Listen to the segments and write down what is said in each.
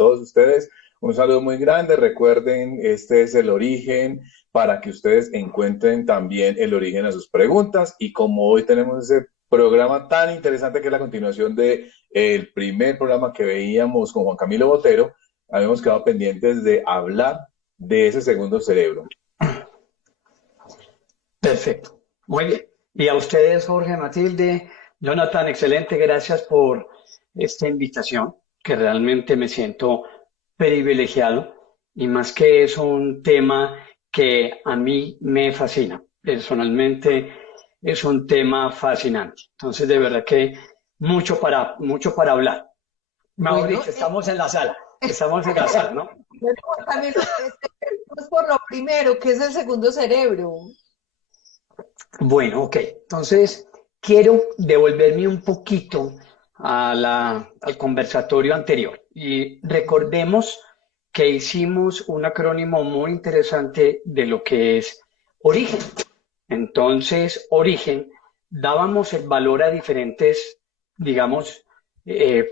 todos ustedes. Un saludo muy grande. Recuerden, este es el origen para que ustedes encuentren también el origen a sus preguntas. Y como hoy tenemos ese programa tan interesante que es la continuación de el primer programa que veíamos con Juan Camilo Botero, habíamos quedado pendientes de hablar de ese segundo cerebro. Perfecto. Muy bien. Y a ustedes, Jorge, Matilde, Jonathan, excelente. Gracias por esta invitación, que realmente me siento privilegiado. Y más que es un tema que a mí me fascina. Personalmente es un tema fascinante. Entonces, de verdad que mucho para hablar. Mejor Bueno, dicho, estamos en la sala. Estamos en la sala, ¿no? bueno, también empecemos por lo primero, que es el segundo cerebro. Bueno, ok. Entonces, quiero devolverme un poquito al conversatorio anterior y recordemos que hicimos un acrónimo muy interesante de lo que es origen. Entonces, origen, dábamos el valor a diferentes, digamos, eh,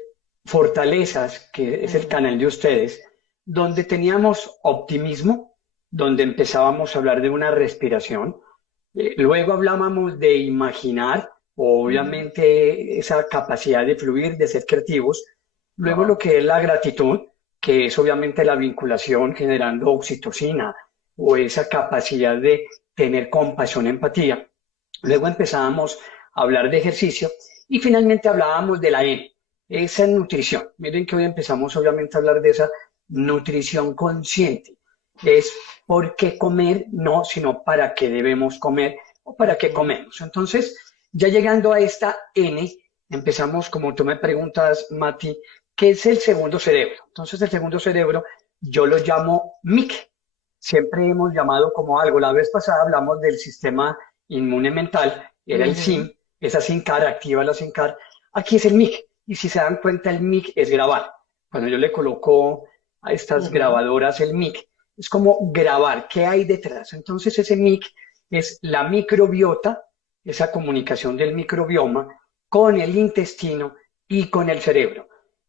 fortalezas, que es el canal de ustedes, donde teníamos optimismo, donde empezábamos a hablar de una respiración. Luego hablábamos de imaginar, obviamente esa capacidad de fluir, de ser creativos. Luego Ajá. lo que es la gratitud, que es obviamente la vinculación generando oxitocina o esa capacidad de tener compasión, empatía. Luego empezábamos a hablar de ejercicio y finalmente hablábamos de la N, esa nutrición. Miren que hoy empezamos obviamente a hablar de esa nutrición consciente. Es por qué comer, no, sino para qué debemos comer o para qué comemos. Entonces, ya llegando a esta N, empezamos, como tú me preguntas, Mati, ¿qué es el segundo cerebro? Entonces, el segundo cerebro yo lo llamo MIC. Siempre hemos llamado como algo. La vez pasada hablamos del sistema inmune mental, era el SIM, esa SINCAR, activa la SINCAR. Aquí es el MIC. Y si se dan cuenta, el MIC es grabar. Cuando yo le coloco a estas grabadoras el MIC, es como grabar qué hay detrás. Entonces ese MIC es la microbiota, esa comunicación del microbioma con el intestino y con el cerebro.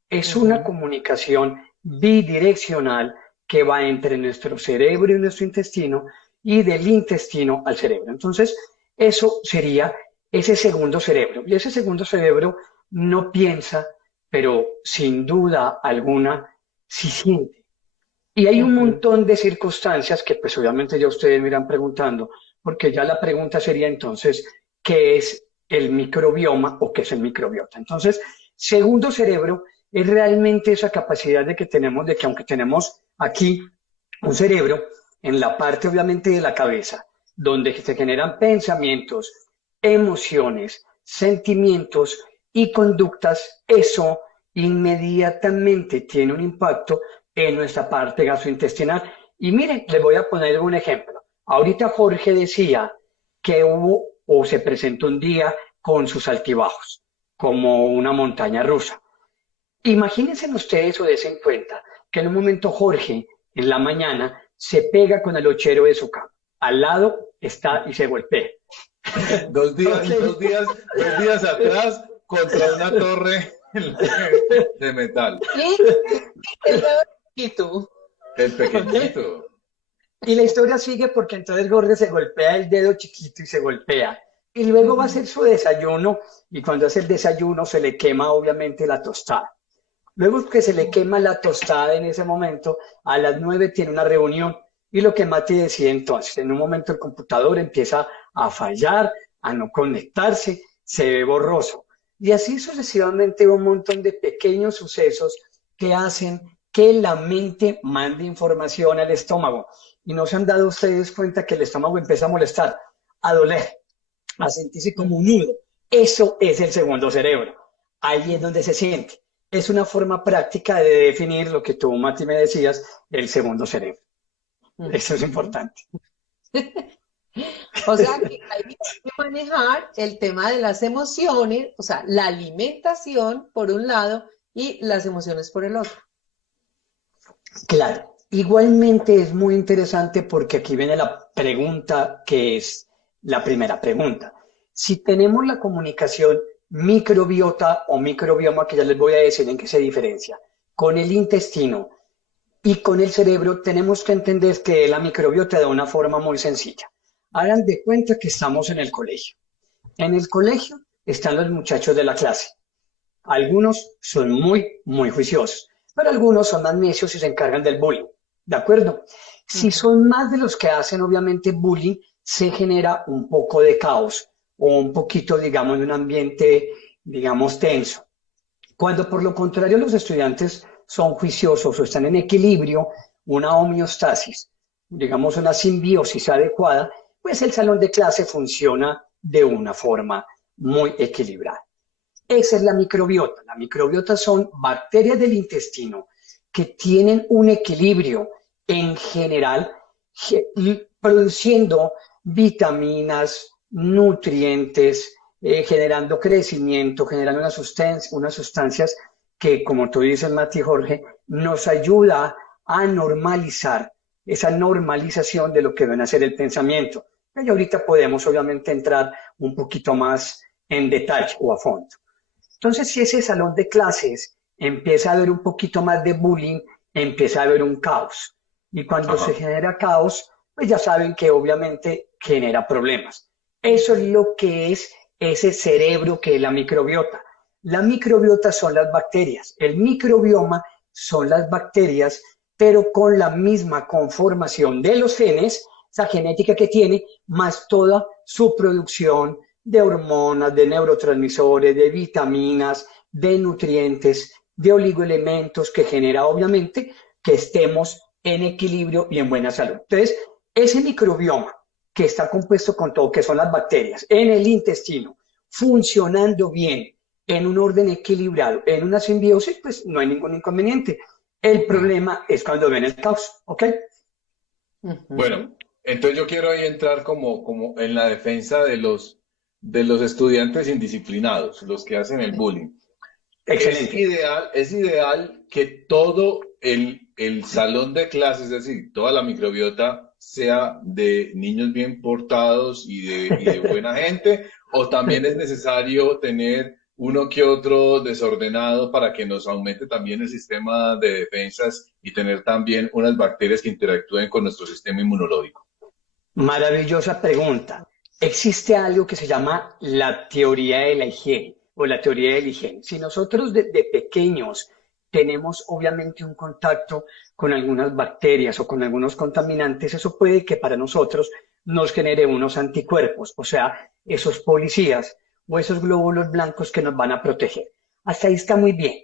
Es una comunicación bidireccional que va entre nuestro cerebro y nuestro intestino y del intestino al cerebro. Entonces, eso sería ese segundo cerebro. Y ese segundo cerebro no piensa, pero sin duda alguna sí siente. Y hay un montón de circunstancias que pues obviamente ya ustedes me irán preguntando, porque ya la pregunta sería entonces, ¿qué es el microbioma o qué es el microbiota? Entonces, segundo cerebro es realmente esa capacidad de que tenemos, de que aunque tenemos aquí un cerebro, en la parte obviamente de la cabeza, donde se generan pensamientos, emociones, sentimientos y conductas, eso inmediatamente tiene un impacto en nuestra parte gastrointestinal. Y miren, les voy a poner un ejemplo. Ahorita Jorge decía que hubo o se presentó un día con sus altibajos, como una montaña rusa. Imagínense ustedes o desen cuenta que en un momento Jorge, en la mañana, se pega con el ochero de su cama. Al lado está y se golpea. Dos días atrás contra una torre de metal. El dedo chiquito. El pequeñito. Y la historia sigue porque entonces Jorge se golpea el dedo chiquito y se golpea. Y luego va a hacer su desayuno y cuando hace el desayuno se le quema obviamente la tostada. Luego que se le quema la tostada en ese momento, a las 9 tiene una reunión y lo que Mati decía entonces, en un momento el computador empieza a fallar, a no conectarse, se ve borroso. Y así sucesivamente un montón de pequeños sucesos que hacen que la mente mande información al estómago. Y no se han dado ustedes cuenta que el estómago empieza a molestar, a doler, a sentirse como un nudo. Eso es el segundo cerebro. Ahí es donde se siente. Es una forma práctica de definir lo que tú, Mati, me decías, el segundo cerebro. Eso es importante. O sea que hay que manejar el tema de las emociones, o sea, la alimentación por un lado y las emociones por el otro. Claro. Igualmente es muy interesante porque aquí viene la pregunta que es la primera pregunta. Si tenemos la comunicación microbiota o microbioma, que ya les voy a decir en qué se diferencia, con el intestino y con el cerebro, tenemos que entender que la microbiota de una forma muy sencilla. Hagan de cuenta que estamos en el colegio. En el colegio están los muchachos de la clase. Algunos son muy juiciosos, pero algunos son más necios y se encargan del bullying. ¿De acuerdo? Si son más de los que hacen, obviamente, bullying, se genera un poco de caos o un poquito, digamos, de un ambiente, digamos, tenso. Cuando por lo contrario los estudiantes son juiciosos o están en equilibrio, una homeostasis, digamos una simbiosis adecuada, pues el salón de clase funciona de una forma muy equilibrada. Esa es la microbiota. La microbiota son bacterias del intestino que tienen un equilibrio en general, produciendo vitaminas, nutrientes, generando crecimiento, generando unas sustancias que, como tú dices, Mati Jorge, nos ayuda a normalizar esa normalización de lo que viene a ser el pensamiento. Y ahorita podemos, obviamente, entrar un poquito más en detalle o a fondo. Entonces, si ese salón de clases empieza a haber un poquito más de bullying, empieza a haber un caos. Y cuando se genera caos, pues ya saben que obviamente genera problemas. Eso es lo que es ese cerebro que es la microbiota. La microbiota son las bacterias, el microbioma son las bacterias, pero con la misma conformación de los genes, esa genética que tiene, más toda su producción de hormonas, de neurotransmisores, de vitaminas, de nutrientes, de oligoelementos que genera obviamente que estemos en equilibrio y en buena salud. Entonces, ese microbioma que está compuesto con todo, que son las bacterias, en el intestino, funcionando bien, en un orden equilibrado, en una simbiosis, pues no hay ningún inconveniente. El problema es cuando ven el caos, ¿ok? Bueno, entonces yo quiero ahí entrar como en la defensa de los estudiantes indisciplinados, los que hacen el bullying. Excelente. Es ideal que todo el salón de clases, es decir, toda la microbiota sea de niños bien portados y de buena gente, o también es necesario tener uno que otro desordenado para que nos aumente también el sistema de defensas y tener también unas bacterias que interactúen con nuestro sistema inmunológico. Maravillosa pregunta. Existe algo que se llama la teoría de la higiene o la teoría de la higiene. Si nosotros de pequeños tenemos obviamente un contacto con algunas bacterias o con algunos contaminantes, eso puede que para nosotros nos genere unos anticuerpos, o sea, esos policías o esos glóbulos blancos que nos van a proteger. Hasta ahí está muy bien.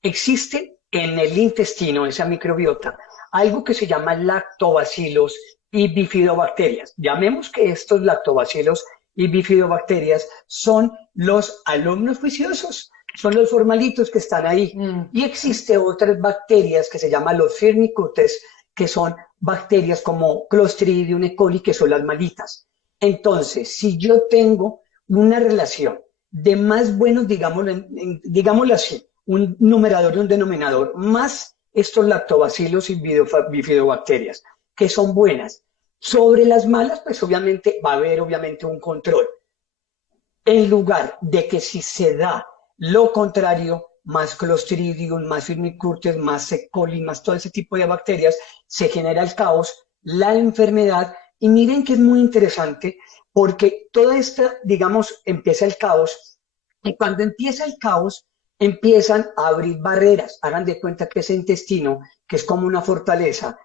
Existe en el intestino, esa microbiota, algo que se llama lactobacilos y bifidobacterias. Llamemos que estos lactobacilos y bifidobacterias son los alumnos juiciosos, son los formalitos que están ahí. Y existe otras bacterias que se llaman los firmicutes, que son bacterias como Clostridium E. coli, que son las malitas. Entonces, si yo tengo una relación de más buenos, digámoslo así, un numerador y un denominador, más estos lactobacilos y bifidobacterias, que son buenas. Sobre las malas, pues obviamente va a haber obviamente un control. En lugar de que si se da lo contrario, más Clostridium, más Firmicutes, más E. coli, más todo ese tipo de bacterias, se genera el caos, la enfermedad. Y miren que es muy interesante porque toda esta, digamos, empieza el caos. Y cuando empieza el caos, empiezan a abrir barreras. Hagan de cuenta que ese intestino, que es como una fortaleza,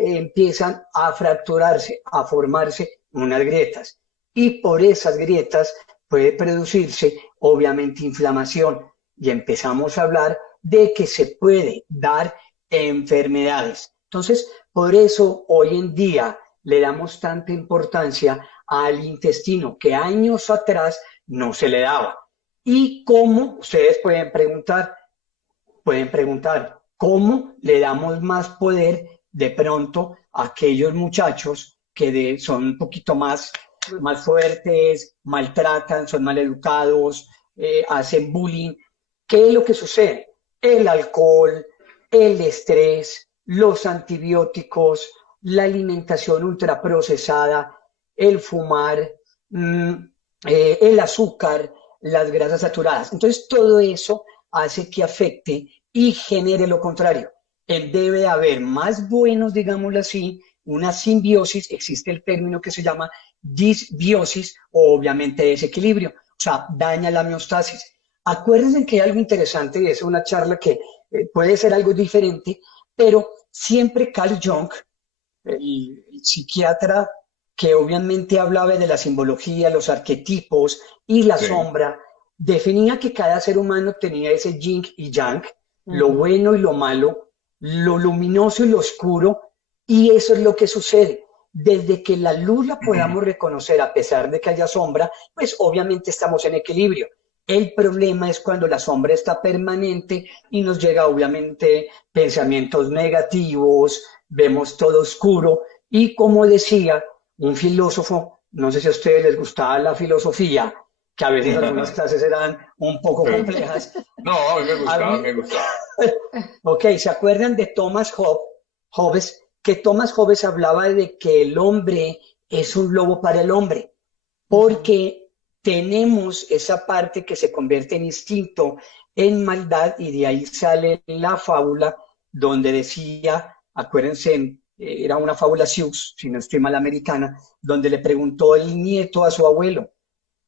empiezan a fracturarse, a formarse unas grietas. Y por esas grietas puede producirse, obviamente, inflamación. Y empezamos a hablar de que se puede dar enfermedades. Entonces, por eso hoy en día le damos tanta importancia al intestino que años atrás no se le daba. Y cómo, ustedes pueden preguntar, ¿cómo le damos más poder de pronto a aquellos muchachos que son un poquito más fuertes, maltratan, son maleducados, hacen bullying? ¿Qué es lo que sucede? El alcohol, el estrés, los antibióticos, la alimentación ultraprocesada, el fumar, el azúcar, las grasas saturadas. Entonces, todo eso hace que afecte y genere lo contrario. Debe haber más buenos, digámoslo así, una simbiosis, existe el término que se llama disbiosis o obviamente desequilibrio, o sea, daña la homeostasis. Acuérdense que hay algo interesante y es una charla que puede ser algo diferente, pero siempre Carl Jung, el psiquiatra que obviamente hablaba de la simbología, los arquetipos y la sombra, definía que cada ser humano tenía ese yin y yang, lo bueno y lo malo, lo luminoso y lo oscuro, y eso es lo que sucede. Desde que la luz la podamos reconocer a pesar de que haya sombra, pues obviamente estamos en equilibrio. El problema es cuando la sombra está permanente y nos llega obviamente pensamientos negativos, vemos todo oscuro y como decía un filósofo, no sé si a ustedes les gustaba la filosofía, que a veces algunas clases eran un poco complejas. No, a mí me gustaba. Ok, ¿se acuerdan de Thomas Hobbes? Que Thomas Hobbes hablaba de que el hombre es un lobo para el hombre, porque tenemos esa parte que se convierte en instinto, en maldad, y de ahí sale la fábula donde decía, acuérdense, era una fábula Sioux, si no estoy mal americana, donde le preguntó el nieto a su abuelo,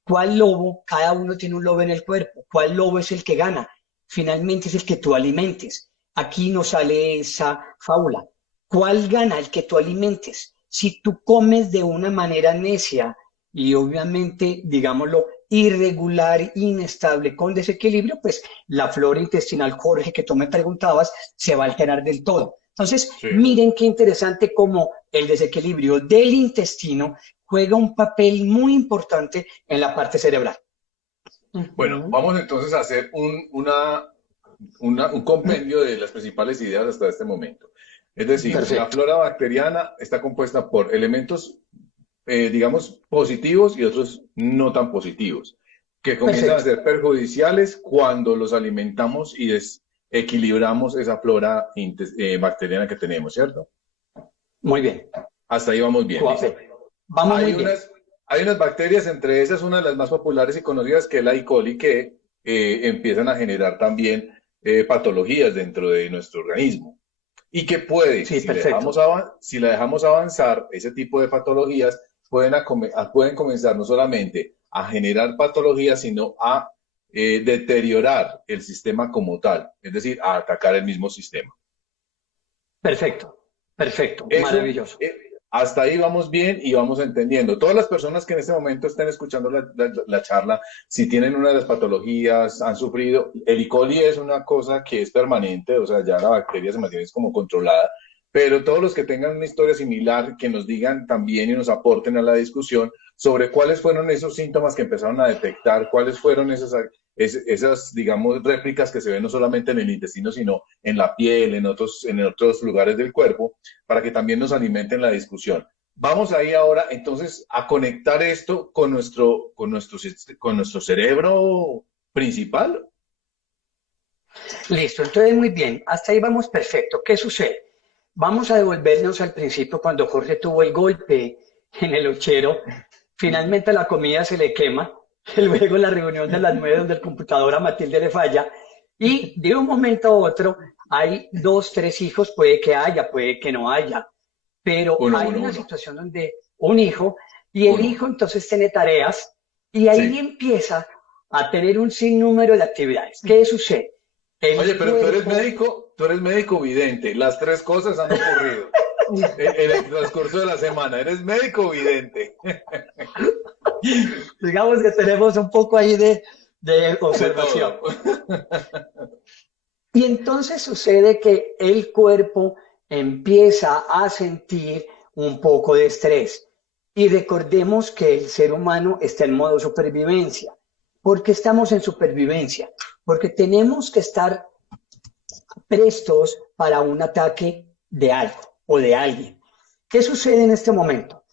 ¿cuál lobo? Cada uno tiene un lobo en el cuerpo, ¿cuál lobo es el que gana? Finalmente es el que tú alimentes. Aquí no sale esa fábula. ¿Cuál gana? El que tú alimentes. Si tú comes de una manera necia y obviamente, digámoslo, irregular, inestable, con desequilibrio, pues la flora intestinal, Jorge, que tú me preguntabas, se va a alterar del todo. Entonces, miren qué interesante cómo el desequilibrio del intestino juega un papel muy importante en la parte cerebral. Bueno, vamos entonces a hacer un compendio de las principales ideas hasta este momento. Es decir, la flora bacteriana está compuesta por elementos, digamos, positivos y otros no tan positivos, que comienzan a ser perjudiciales cuando los alimentamos y desequilibramos esa flora bacteriana que tenemos, ¿cierto? Muy bien. Hasta ahí vamos bien. Vamos muy bien. Hay unas bacterias, entre esas una de las más populares y conocidas, que es la E. coli, que empiezan a generar también patologías dentro de nuestro organismo. Y que puede, si la dejamos avanzar, ese tipo de patologías pueden comenzar no solamente a generar patologías, sino a deteriorar el sistema como tal, es decir, a atacar el mismo sistema. Perfecto, maravilloso. Hasta ahí vamos bien y vamos entendiendo. Todas las personas que en este momento estén escuchando la charla, si tienen una de las patologías, han sufrido, el E. coli es una cosa que es permanente, o sea, ya la bacteria se mantiene como controlada, pero todos los que tengan una historia similar, que nos digan también y nos aporten a la discusión sobre cuáles fueron esos síntomas que empezaron a detectar, cuáles fueron esas, digamos, réplicas que se ven no solamente en el intestino, sino en la piel, en otros lugares del cuerpo, para que también nos alimenten la discusión. Vamos ahí ahora, entonces, a conectar esto con nuestro cerebro principal. Listo, entonces muy bien, hasta ahí vamos perfecto. ¿Qué sucede? Vamos a devolvernos al principio cuando Jorge tuvo el golpe en el ochero. Finalmente la comida se le quema, luego la reunión de las 9 donde el computador a Matilde le falla y de un momento a otro hay 2, 3 hijos, puede que haya, puede que no haya, pero hay una situación donde un hijo y el hijo entonces tiene tareas y ahí empieza a tener un sinnúmero de actividades. ¿Qué sucede? Oye, pero tú eres médico vidente, las 3 cosas han ocurrido en el transcurso de la semana. ¿Eres médico vidente? Digamos que tenemos un poco ahí de observación. Y entonces sucede que el cuerpo empieza a sentir un poco de estrés. Y recordemos que el ser humano está en modo supervivencia. ¿Por qué estamos en supervivencia? Porque tenemos que estar prestos para un ataque de algo o de alguien. ¿Qué sucede en este momento?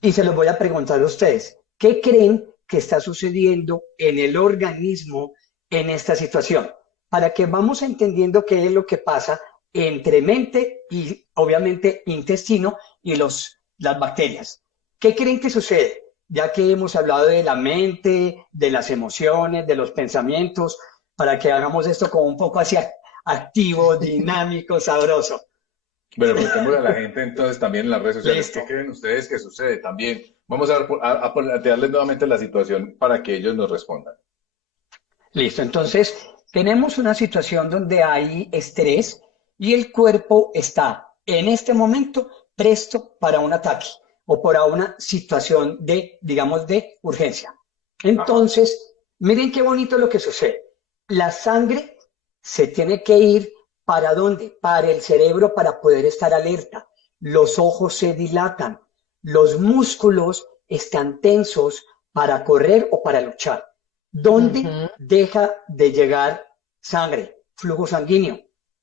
Y se los voy a preguntar a ustedes. ¿Qué creen que está sucediendo en el organismo en esta situación? Para que vamos entendiendo qué es lo que pasa entre mente y obviamente intestino y las bacterias. ¿Qué creen que sucede? Ya que hemos hablado de la mente, de las emociones, de los pensamientos, para que hagamos esto como un poco hacia activo, dinámico, sabroso. Bueno, preguntémosle a la gente entonces también en las redes sociales, Listo. ¿qué creen ustedes que sucede? También vamos a plantearles nuevamente la situación para que ellos nos respondan. Listo, entonces tenemos una situación donde hay estrés y el cuerpo está en este momento presto para un ataque o para una situación de, digamos, de urgencia. Ajá. Entonces, miren qué bonito lo que sucede. La sangre se tiene que ir ¿para dónde? Para el cerebro para poder estar alerta. Los ojos se dilatan, los músculos están tensos para correr o para luchar. ¿Dónde Ujú. deja de llegar sangre, flujo sanguíneo?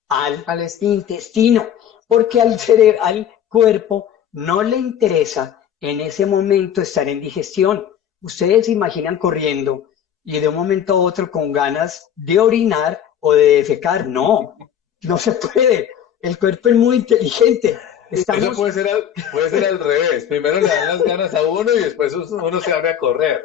Al Al est- intestino, porque al cuerpo no le interesa en ese momento estar en digestión. Ustedes se imaginan corriendo y de un momento a otro con ganas de orinar o de defecar. No, no se puede. El cuerpo es muy inteligente. Eso Estamos, puede ser al revés. Primero le dan las ganas a uno y después uno se abre a correr.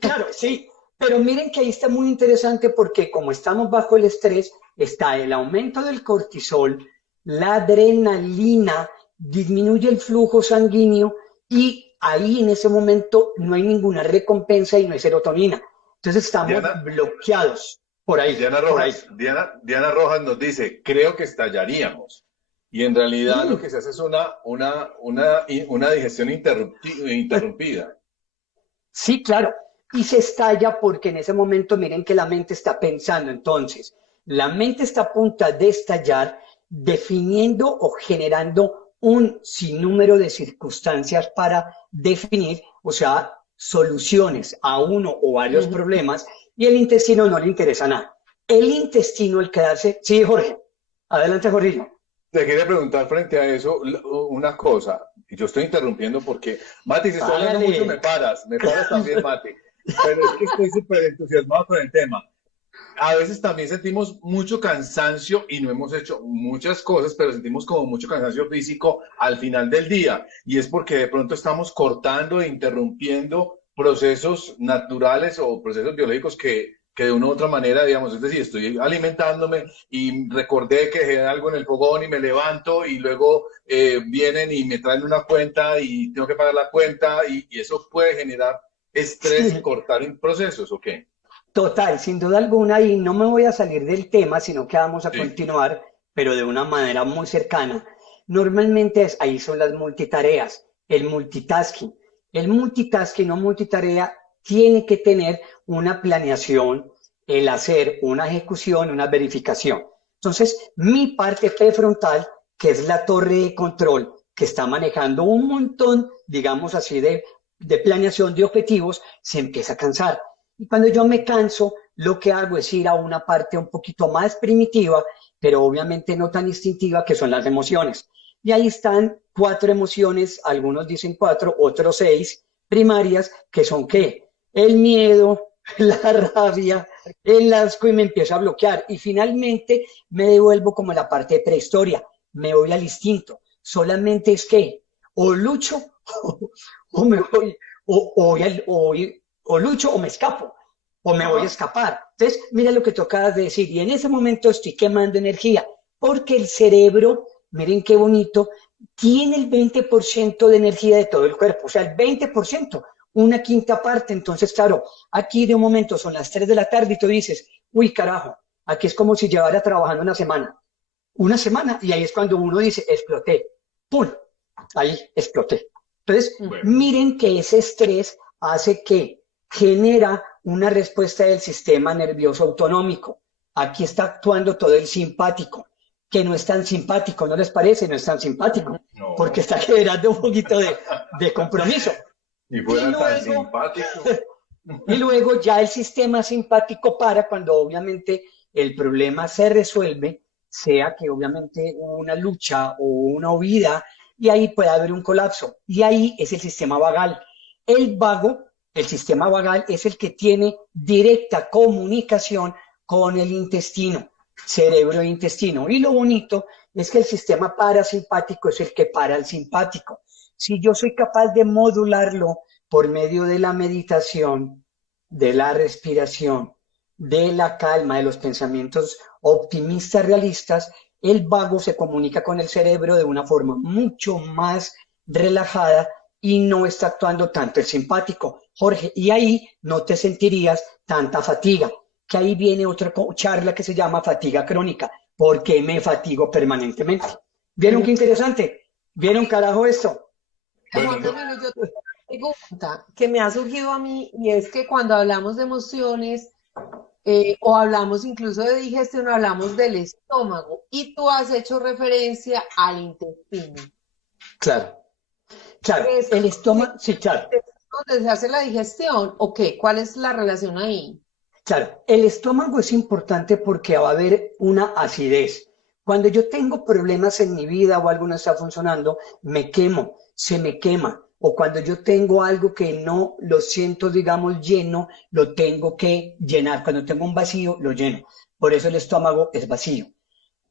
claro, sí, pero miren que ahí está muy interesante porque como estamos bajo el estrés, está el aumento del cortisol, la adrenalina, disminuye el flujo sanguíneo y ahí en ese momento no hay ninguna recompensa y no hay serotonina. Entonces estamos Diana, bloqueados por ahí, por ahí. Diana Rojas nos dice, creo que estallaríamos. Y en realidad lo Mm. que se hace es una digestión interrumpida. Sí, claro. Y se estalla porque en ese momento miren que la mente está pensando. Entonces, la mente está a punto de estallar, definiendo o generando un sinnúmero de circunstancias para definir, o sea, soluciones a uno o varios Ujú. problemas, y el intestino no le interesa nada. El intestino, el quedarse. Sí, Jorge. Adelante, Jorge. Te quería preguntar frente a eso una cosa. Y yo estoy interrumpiendo porque, Mati, si estoy hablando mucho, Hágale. me paras también, Mati. Pero es que estoy súper entusiasmado con el tema. A veces también sentimos mucho cansancio y no hemos hecho muchas cosas, pero sentimos como mucho cansancio físico al final del día. Y es porque de pronto estamos cortando e interrumpiendo procesos naturales o procesos biológicos que de una u otra manera, digamos, es decir, estoy alimentándome y recordé que dejé algo en el fogón y me levanto y luego vienen y me traen una cuenta y tengo que pagar la cuenta y eso puede generar estrés y Sí. cortar en procesos, ¿ok? Total, sin duda alguna, y no me voy a salir del tema, sino que vamos a Sí. continuar, pero de una manera muy cercana. Normalmente ahí son las multitareas, el multitasking. El multitasking o multitarea tiene que tener una planeación, el hacer una ejecución, una verificación. Entonces, mi parte prefrontal, que es la torre de control, que está manejando un montón, digamos así, de planeación de objetivos, se empieza a cansar. Y cuando yo me canso, lo que hago es ir a una parte un poquito más primitiva, pero obviamente no tan instintiva, que son las emociones. Y ahí están 4 emociones, algunos dicen 4, otros 6 primarias, que son ¿qué? El miedo, la rabia, el asco y me empiezo a bloquear. Y finalmente me devuelvo como en la parte de prehistoria, me voy al instinto. Solamente es que o lucho o me voy, o lucho o me escapo, o me voy a Ajá. escapar. Entonces, mira lo que tú acabas de decir, y en ese momento estoy quemando energía, porque el cerebro, miren qué bonito, tiene el 20% de energía de todo el cuerpo, o sea, el 20%, una quinta parte. Entonces, claro, aquí de un momento son las 3 de la tarde y tú dices, uy, carajo, aquí es como si llevara trabajando una semana, y ahí es cuando uno dice, exploté, ¡pum! Ahí exploté. Entonces, Bueno, miren que ese estrés hace que genera una respuesta del sistema nervioso autonómico. Aquí está actuando todo el simpático, que no es tan simpático, ¿no les parece? No es tan Ujú. simpático, porque no. está generando un poquito de compromiso. Y Y fuera tan luego, simpático. y luego ya el sistema simpático para cuando obviamente el problema se resuelve, sea que obviamente hubo una lucha o una huida, y ahí puede haber un colapso. Y ahí es el sistema vagal. El vago, el sistema vagal es el que tiene directa comunicación con el intestino, cerebro e intestino. Y lo bonito es que el sistema parasimpático es el que para el simpático. Si yo soy capaz de modularlo por medio de la meditación, de la respiración, de la calma, de los pensamientos optimistas, realistas, el vago se comunica con el cerebro de una forma mucho más relajada y no está actuando tanto el simpático, Jorge, y ahí no te sentirías tanta fatiga, que ahí viene otra charla que se llama fatiga crónica. ¿Por qué me fatigo permanentemente? ¿Vieron qué interesante? ¿Vieron carajo esto? Bueno, Juan Camilo, yo tengo una pregunta que me ha surgido a mí y es que cuando hablamos de emociones o hablamos incluso de digestión, hablamos del estómago y tú has hecho referencia al intestino. Claro, claro, ¿Es el estómago, sí, claro. donde se hace la digestión o qué? ¿Cuál es la relación ahí? Claro, el estómago es importante porque va a haber una acidez. Cuando yo tengo problemas en mi vida o algo no está funcionando, me quemo, se me quema. O cuando yo tengo algo que no lo siento, digamos, lleno, lo tengo que llenar. Cuando tengo un vacío, lo lleno. Por eso el estómago es vacío.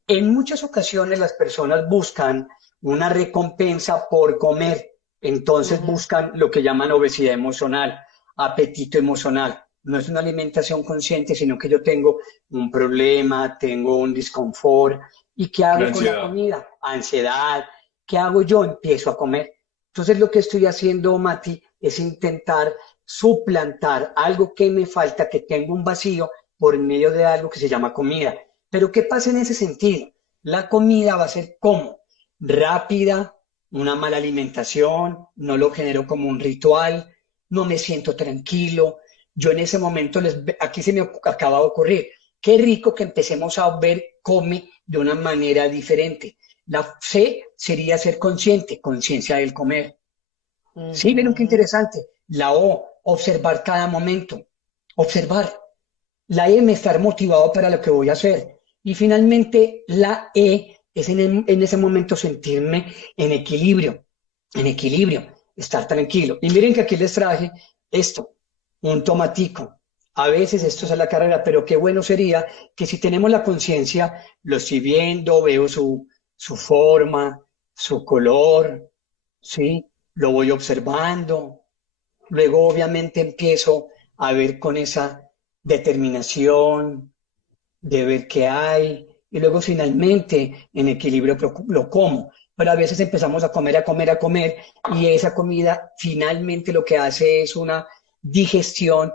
En muchas ocasiones las personas buscan una recompensa por comer, entonces Ujú. buscan lo que llaman obesidad emocional, apetito emocional. No es una alimentación consciente, sino que yo tengo un problema, tengo un disconfort. ¿Y qué la hago con la ansiedad. comida? Ansiedad. ¿Qué hago yo? Empiezo a comer. Entonces lo que estoy haciendo, Mati, es intentar suplantar algo que me falta, que tengo un vacío, por medio de algo que se llama comida. Pero ¿qué pasa en ese sentido? La comida va a ser como rápida, una mala alimentación, no lo genero como un ritual, no me siento tranquilo. Yo en ese momento, aquí se me acaba de ocurrir, qué rico que empecemos a ver come de una manera diferente. La C sería ser consciente, conciencia del comer. Sí, vieron qué Ujú. interesante. La O, observar cada momento, observar. La M, estar motivado para lo que voy a hacer. Y finalmente, la E es en ese momento sentirme en equilibrio, estar tranquilo. Y miren que aquí les traje esto, un tomatico. A veces esto es a la carrera, pero qué bueno sería que si tenemos la conciencia, lo estoy viendo, veo su forma, su color, ¿sí? Lo voy observando, luego obviamente empiezo a ver con esa determinación de ver qué hay y luego finalmente en equilibrio lo como. Pero a veces empezamos a comer, a comer, a comer y esa comida finalmente lo que hace es una digestión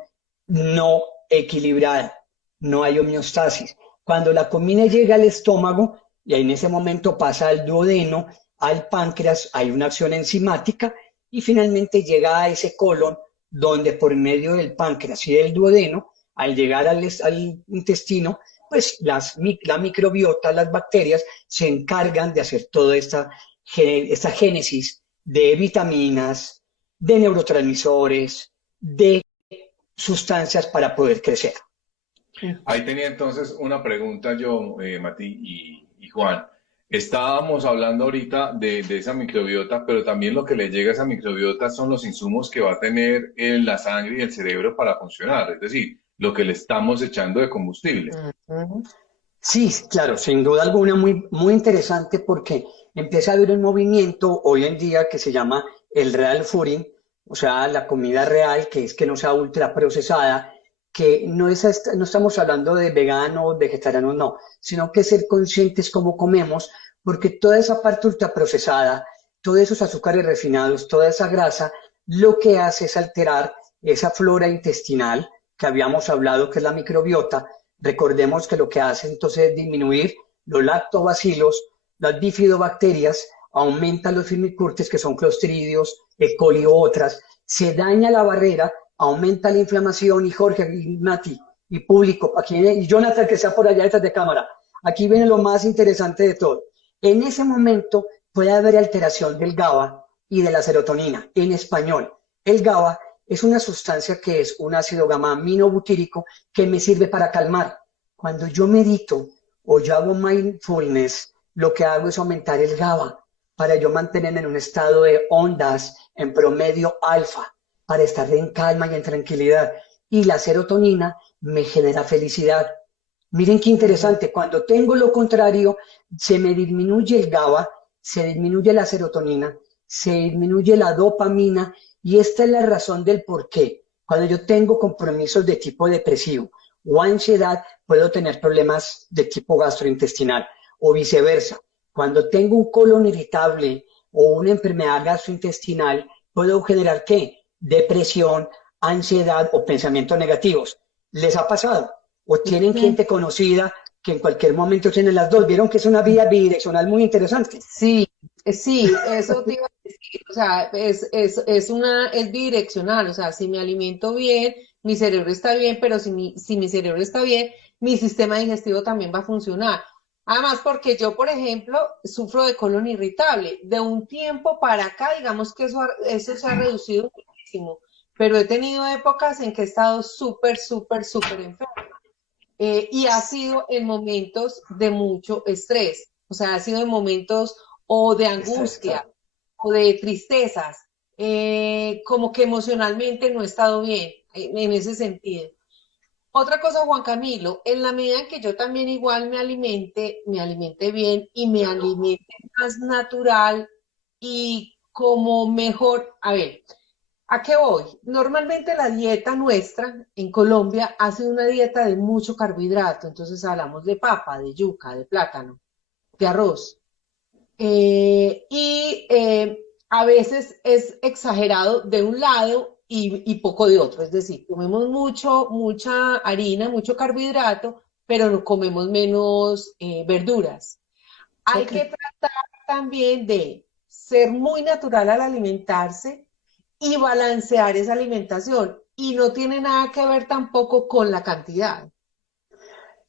no equilibrada, no hay homeostasis. Cuando la comida llega al estómago y en ese momento pasa al duodeno, al páncreas, hay una acción enzimática y finalmente llega a ese colon donde por medio del páncreas y del duodeno, al llegar al intestino, pues la microbiota, las bacterias, se encargan de hacer toda esta génesis de vitaminas, de neurotransmisores, de sustancias para poder crecer. Ahí tenía entonces una pregunta yo, Mati y Juan. Estábamos hablando ahorita de esa microbiota, pero también lo que le llega a esa microbiota son los insumos que va a tener en la sangre y el cerebro para funcionar, es decir, lo que le estamos echando de combustible. Ujú. Sí, claro, sin duda alguna, muy, muy interesante porque empieza a haber un movimiento hoy en día que se llama el real fooding, o sea, la comida real, que es que no sea ultra procesada, que no es, no estamos hablando de veganos, vegetarianos, no, sino que ser conscientes cómo comemos, porque toda esa parte ultra procesada, todos esos azúcares refinados, toda esa grasa, lo que hace es alterar esa flora intestinal que habíamos hablado, que es la microbiota. Recordemos que lo que hace entonces es disminuir los lactobacilos, las bifidobacterias, aumenta los firmicutes, que son clostridios, E. coli u otras, se daña la barrera, aumenta la inflamación y Jorge y Nati y público, aquí y Jonathan que sea por allá detrás de cámara, aquí viene lo más interesante de todo. En ese momento puede haber alteración del GABA y de la serotonina. En español, el GABA es una sustancia que es un ácido gamma aminobutírico que me sirve para calmar. Cuando yo medito o yo hago mindfulness, lo que hago es aumentar el GABA para yo mantenerme en un estado de ondas en promedio alfa, para estar en calma y en tranquilidad. Y la serotonina me genera felicidad. Miren qué interesante, cuando tengo lo contrario, se me disminuye el GABA, se disminuye la serotonina, se disminuye la dopamina y esta es la razón del por qué. Cuando yo tengo compromisos de tipo depresivo o ansiedad, puedo tener problemas de tipo gastrointestinal o viceversa. Cuando tengo un colon irritable o una enfermedad gastrointestinal, puedo generar ¿qué? Depresión, ansiedad o pensamientos negativos. ¿Les ha pasado? ¿O tienen gente conocida que en cualquier momento tienen las dos? ¿Vieron que es una vía bidireccional muy interesante? Sí, sí, eso te iba a decir, o sea, es bidireccional, o sea, si me alimento bien, mi cerebro está bien, pero si mi cerebro está bien, mi sistema digestivo también va a funcionar. Además, porque yo, por ejemplo, sufro de colon irritable. De un tiempo para acá, digamos que eso se ha reducido muchísimo, pero he tenido épocas en que he estado súper, súper, súper enferma. Y ha sido en momentos de mucho estrés, o sea, ha sido en momentos o de angustia o de tristezas, como que emocionalmente no he estado bien en ese sentido. Otra cosa, Juan Camilo, en la medida en que yo también igual me alimente bien y me alimente más natural y como mejor, a ver, ¿a qué voy? Normalmente la dieta nuestra en Colombia hace una dieta de mucho carbohidrato, entonces hablamos de papa, de yuca, de plátano, de arroz. Y a veces es exagerado de un lado y poco de otro, es decir, comemos mucha harina, mucho carbohidrato, pero no comemos menos verduras. Hay Ok. que tratar también de ser muy natural al alimentarse y balancear esa alimentación. Y no tiene nada que ver tampoco con la cantidad.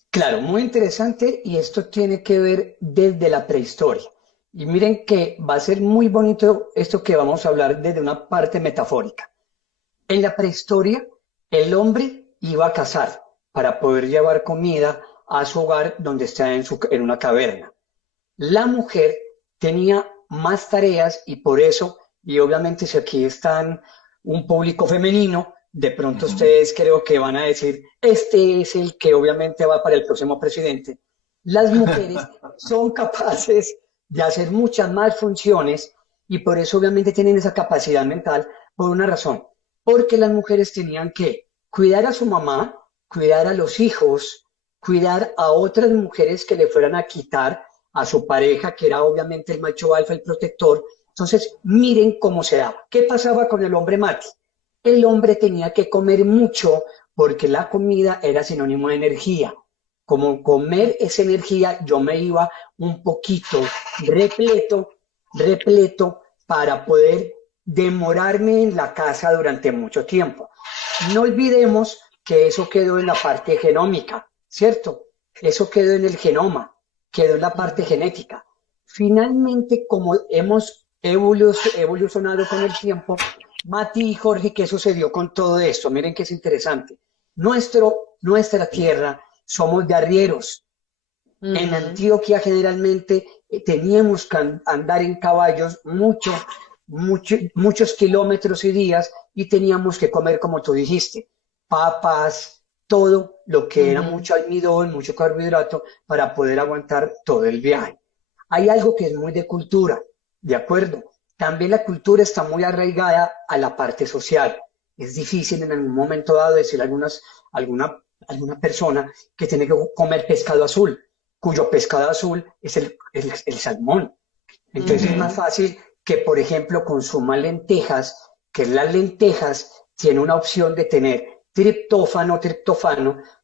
Claro, muy interesante y esto tiene que ver desde la prehistoria. Y miren que va a ser muy bonito esto que vamos a hablar desde una parte metafórica. En la prehistoria, el hombre iba a cazar para poder llevar comida a su hogar donde está en una caverna. La mujer tenía más tareas y por eso, y obviamente si aquí están un público femenino, de pronto Ujú. ustedes creo que van a decir, este es el que obviamente va para el próximo presidente. Las mujeres son capaces de hacer muchas más funciones y por eso obviamente tienen esa capacidad mental por una razón, porque las mujeres tenían que cuidar a su mamá, cuidar a los hijos, cuidar a otras mujeres que le fueran a quitar a su pareja, que era obviamente el macho alfa, el protector. Entonces, miren cómo se daba. ¿Qué pasaba con el hombre Mati? El hombre tenía que comer mucho porque la comida era sinónimo de energía. Como comer es energía, yo me iba un poquito repleto, repleto para poder demorarme en la casa durante mucho tiempo. No olvidemos que eso quedó en la parte genómica, ¿cierto? Eso quedó en el genoma, quedó en la parte genética. Finalmente, como hemos evolucionado con el tiempo, Mati y Jorge, ¿qué sucedió con todo esto? Miren que es interesante. Nuestra tierra somos de arrieros. En Ujú. Antioquia generalmente teníamos que andar en caballos muchos kilómetros y días y teníamos que comer, como tú dijiste, papas, todo lo que era Ujú. mucho almidón, mucho carbohidrato para poder aguantar todo el viaje. Hay algo que es muy de cultura, ¿de acuerdo? También la cultura está muy arraigada a la parte social. Es difícil en algún momento dado decir alguna persona que tiene que comer pescado azul, cuyo pescado azul es el salmón. Entonces es más Ujú. fácil que, por ejemplo, consuma lentejas, que las lentejas tienen una opción de tener triptófano,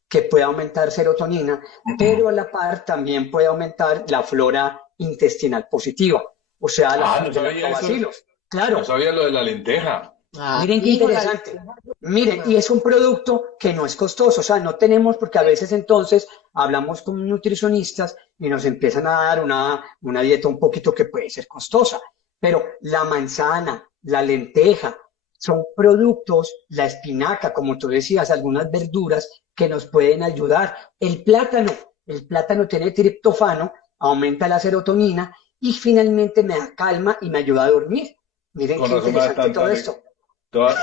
que puede aumentar serotonina, pero a la par también puede aumentar la flora intestinal positiva, o sea, Ah, no de sabía eso. lactobacilos. No Claro, sabía lo de la lenteja. Ah, miren qué hijo, la interesante. lenteja es Miren, y buenísima. es un producto que no es costoso, o sea, no tenemos, porque a veces entonces hablamos con nutricionistas y nos empiezan a dar una dieta un poquito que puede ser costosa, pero la manzana, la lenteja, son productos, la espinaca, como tú decías, algunas verduras que nos pueden ayudar. El plátano tiene triptofano, aumenta la serotonina y finalmente me da calma y me ayuda a dormir. Miren Con qué razón me da interesante todo esto.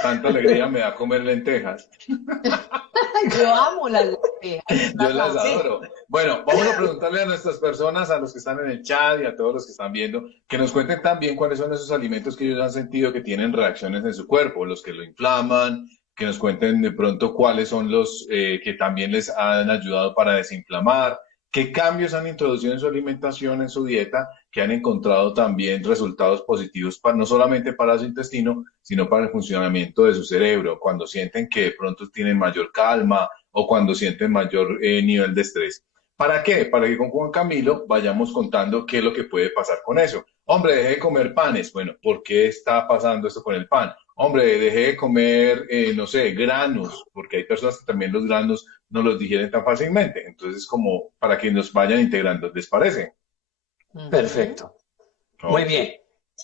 tanta alegría me da comer lentejas. Yo amo las lentejas, yo Yo las las amo. Sí, adoro. Bueno, vamos a preguntarle a nuestras personas, a los que están en el chat y a todos los que están viendo, que nos cuenten también cuáles son esos alimentos que ellos han sentido que tienen reacciones en su cuerpo, los que lo inflaman, que nos cuenten de pronto cuáles son los que también les han ayudado para desinflamar, qué cambios han introducido en su alimentación, en su dieta, que han encontrado también resultados positivos no solamente para su intestino, sino para el funcionamiento de su cerebro, cuando sienten que de pronto tienen mayor calma o cuando sienten mayor nivel de estrés. ¿Para qué? Para que con Juan Camilo vayamos contando qué es lo que puede pasar con eso. Hombre, deje de comer panes. Bueno, ¿por qué está pasando esto con el pan? Hombre, deje de comer, no sé, granos, porque hay personas que también los granos no los digieren tan fácilmente. Entonces, como para que nos vayan integrando, ¿les parece? Perfecto. Muy Ok. bien.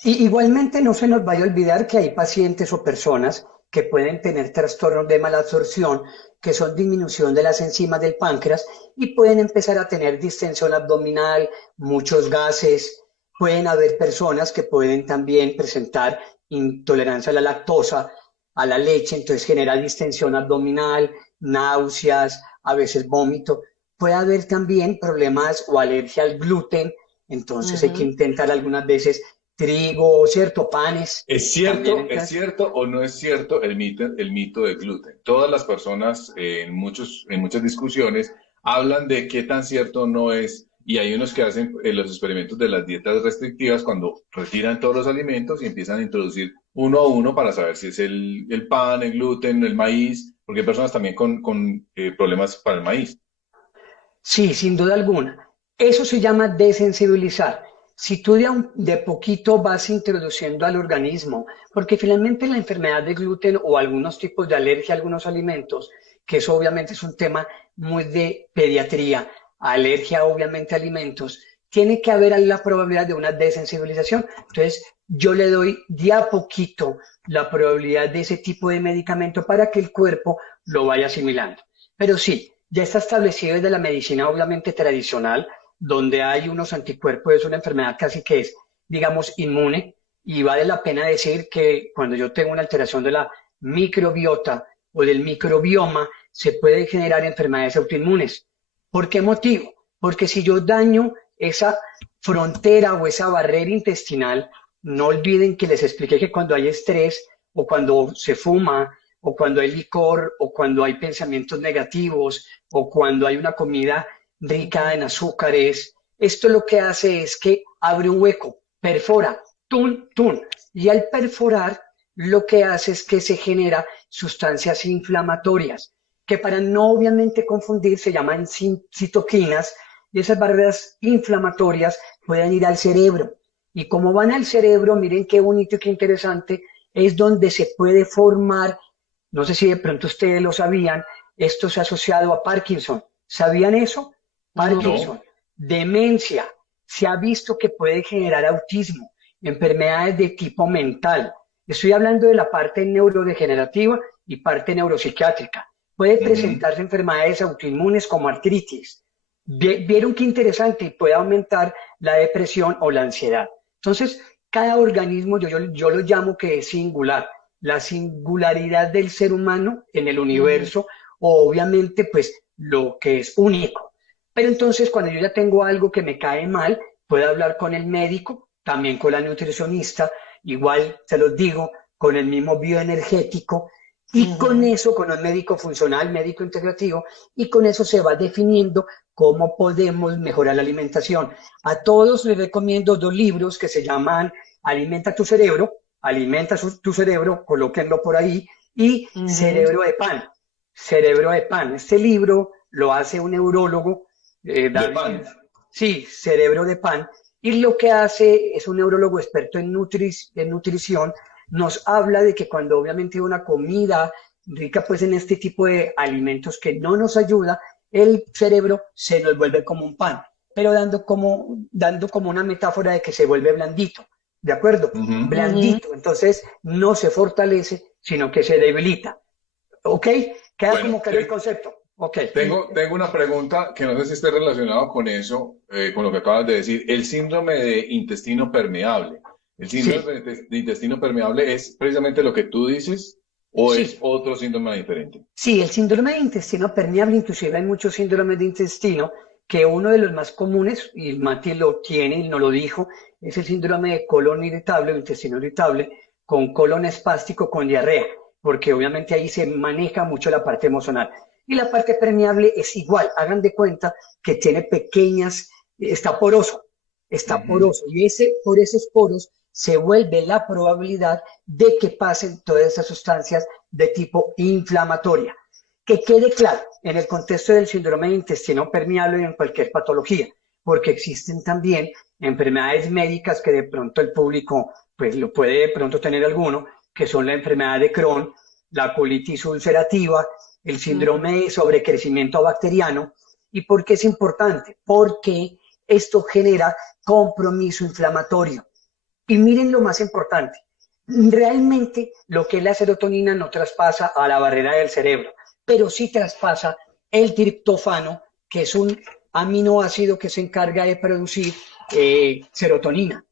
Y igualmente no se nos vaya a olvidar que hay pacientes o personas que pueden tener trastornos de malabsorción, que son disminución de las enzimas del páncreas y pueden empezar a tener distensión abdominal, muchos gases. Pueden haber personas que pueden también presentar intolerancia a la lactosa, a la leche, entonces genera distensión abdominal, náuseas, a veces vómito. Puede haber también problemas o alergia al gluten, entonces hay que Ujú. intentar algunas veces trigo, ¿cierto? Panes. También Es entonces, cierto o no es cierto el mito del gluten? Todas las personas en muchas discusiones hablan de qué tan cierto no es, y hay unos que hacen los experimentos de las dietas restrictivas cuando retiran todos los alimentos y empiezan a introducir uno a uno para saber si es el pan, el gluten, el maíz, porque hay personas también con problemas para el maíz. sí, sin duda alguna. Eso se llama desensibilizar. Si tú de poquito vas introduciendo al organismo, porque finalmente la enfermedad de gluten o algunos tipos de alergia a algunos alimentos, que eso obviamente es un tema muy de pediatría, alergia obviamente a alimentos, tiene que haber la probabilidad de una desensibilización. Entonces, yo le doy de a poquito la probabilidad de ese tipo de medicamento para que el cuerpo lo vaya asimilando. Pero sí, ya está establecido desde la medicina obviamente tradicional, donde hay unos anticuerpos, es una enfermedad casi que es, digamos, inmune, y vale la pena decir que cuando yo tengo una alteración de la microbiota o del microbioma, se pueden generar enfermedades autoinmunes. ¿Por qué motivo? Porque si yo daño esa frontera o esa barrera intestinal, no olviden que les expliqué que cuando hay estrés o cuando se fuma o cuando hay licor o cuando hay pensamientos negativos o cuando hay una comida rica en azúcares, esto lo que hace es que abre un hueco, perfora, tun, tun, y al perforar lo que hace es que se genera sustancias inflamatorias, que para no obviamente confundir se llaman citoquinas, y esas barreras inflamatorias pueden ir al cerebro. Y como van al cerebro, miren qué bonito y qué interesante, es donde se puede formar, no sé si de pronto ustedes lo sabían, esto se ha asociado a Parkinson. ¿Sabían eso? No. Parkinson, ¿No? demencia, se ha visto que puede generar autismo, enfermedades de tipo mental. Estoy hablando de la parte neurodegenerativa y parte neuropsiquiátrica. Puede Ujú. presentarse enfermedades autoinmunes como artritis. Vieron qué interesante y puede aumentar la depresión o la ansiedad. Entonces, cada organismo yo lo llamo que es singular. La singularidad del ser humano en el Ujú. universo, o obviamente, pues lo que es único. Pero entonces, cuando yo ya tengo algo que me cae mal, puedo hablar con el médico, también con la nutricionista, igual se los digo, con el mismo bioenergético, y con Ujú. eso, con un médico funcional, médico integrativo, y con eso se va definiendo cómo podemos mejorar la alimentación. A todos les recomiendo dos libros que se llaman Alimenta tu cerebro, colóquenlo por ahí, y Ujú. Cerebro de Pan. Cerebro de Pan. Este libro lo hace un neurólogo, De David, pan. sí, Cerebro de Pan, y lo que hace es un neurólogo experto en nutrición, nos habla de que cuando obviamente una comida rica pues en este tipo de alimentos que no nos ayuda, el cerebro se nos vuelve como un pan, pero dando como una metáfora de que se vuelve blandito, ¿de acuerdo? Ujú. Ujú. Blandito, entonces no se fortalece, sino que se debilita. ¿Ok? Queda Bueno, como claro el concepto. Ok. tengo una pregunta que no sé si esté relacionado con eso, con lo que acabas de decir. El síndrome de intestino permeable. ¿El Sí, síndrome de intestino permeable es precisamente lo que tú dices o es sí. otro síndrome diferente? Sí, el síndrome de intestino permeable, inclusive hay muchos síndromes de intestino, que uno de los más comunes, y Mati lo tiene y nos lo dijo, es el síndrome de colon irritable o intestino irritable con colon espástico con diarrea. porque obviamente ahí se maneja mucho la parte emocional. Y la parte permeable es igual, hagan de cuenta que tiene pequeñas, está poroso, y por esos poros se vuelve la probabilidad de que pasen todas esas sustancias de tipo inflamatoria. Que quede claro, en el contexto del síndrome de intestino permeable y en cualquier patología, porque existen también enfermedades médicas que de pronto el público pues lo puede de pronto tener alguno, que son la enfermedad de Crohn, la colitis ulcerativa, el síndrome de sobrecrecimiento bacteriano. ¿Y por qué es importante? Porque esto genera compromiso inflamatorio. Y miren lo más importante, realmente lo que es la serotonina no traspasa a la barrera del cerebro, pero sí traspasa el triptófano, que es un aminoácido que se encarga de producir serotonina.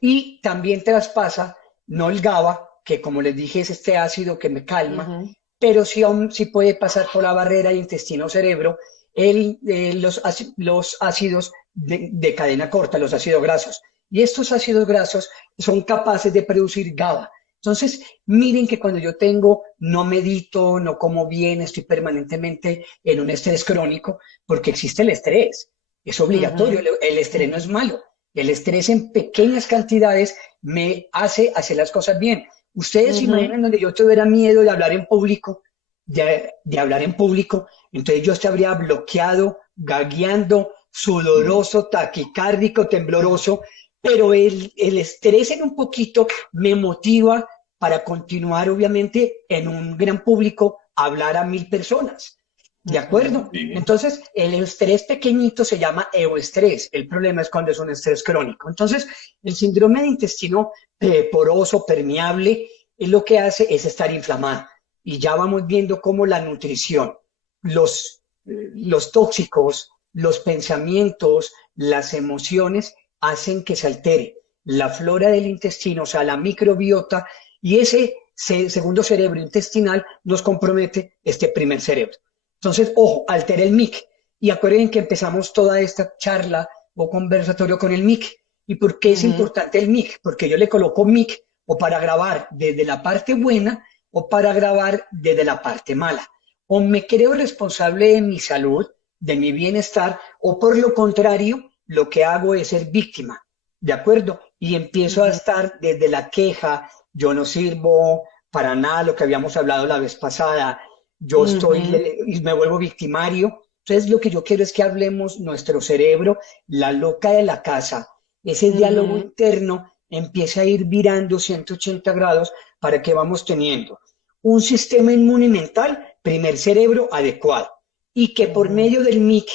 Y también traspasa, no el GABA, que como les dije es este ácido que me calma, pero sí, sí puede pasar por la barrera intestino-cerebro los ácidos de cadena corta, los ácidos grasos. Y estos ácidos grasos son capaces de producir GABA. Entonces, miren que cuando yo no medito, no como bien, estoy permanentemente en un estrés crónico, porque existe el estrés. Es obligatorio, el estrés no es malo. El estrés en pequeñas cantidades me hace hacer las cosas bien. Ustedes se imaginan donde yo tuviera miedo de hablar en público, de hablar en público, entonces yo estaría bloqueado, gagueando, sudoroso, taquicárdico, tembloroso, pero el estrés en un poquito me motiva para continuar, obviamente, en un gran público, hablar a 1000 personas. ¿De acuerdo? Sí. Entonces, el estrés pequeñito se llama euestrés. El problema es cuando es un estrés crónico. Entonces, el síndrome de intestino poroso, permeable, lo que hace es estar inflamado. Y ya vamos viendo cómo la nutrición, los tóxicos, los pensamientos, las emociones hacen que se altere la flora del intestino, o sea, la microbiota, y ese segundo cerebro intestinal nos compromete este primer cerebro. Entonces, ojo, altera el MIC. Y acuérdense que empezamos toda esta charla o conversatorio con el MIC. ¿Y por qué es importante el MIC? Porque yo le coloco MIC o para grabar desde la parte buena o para grabar desde la parte mala. O me creo responsable de mi salud, de mi bienestar, o por lo contrario, lo que hago es ser víctima, ¿de acuerdo? Y empiezo a estar desde la queja, yo no sirvo para nada, lo que habíamos hablado la vez pasada, yo estoy y me vuelvo victimario. Entonces lo que yo quiero es que hablemos nuestro cerebro, la loca de la casa, ese diálogo interno empieza a ir virando 180 grados para que vamos teniendo un sistema inmune mental, primer cerebro adecuado, y que por medio del MIC,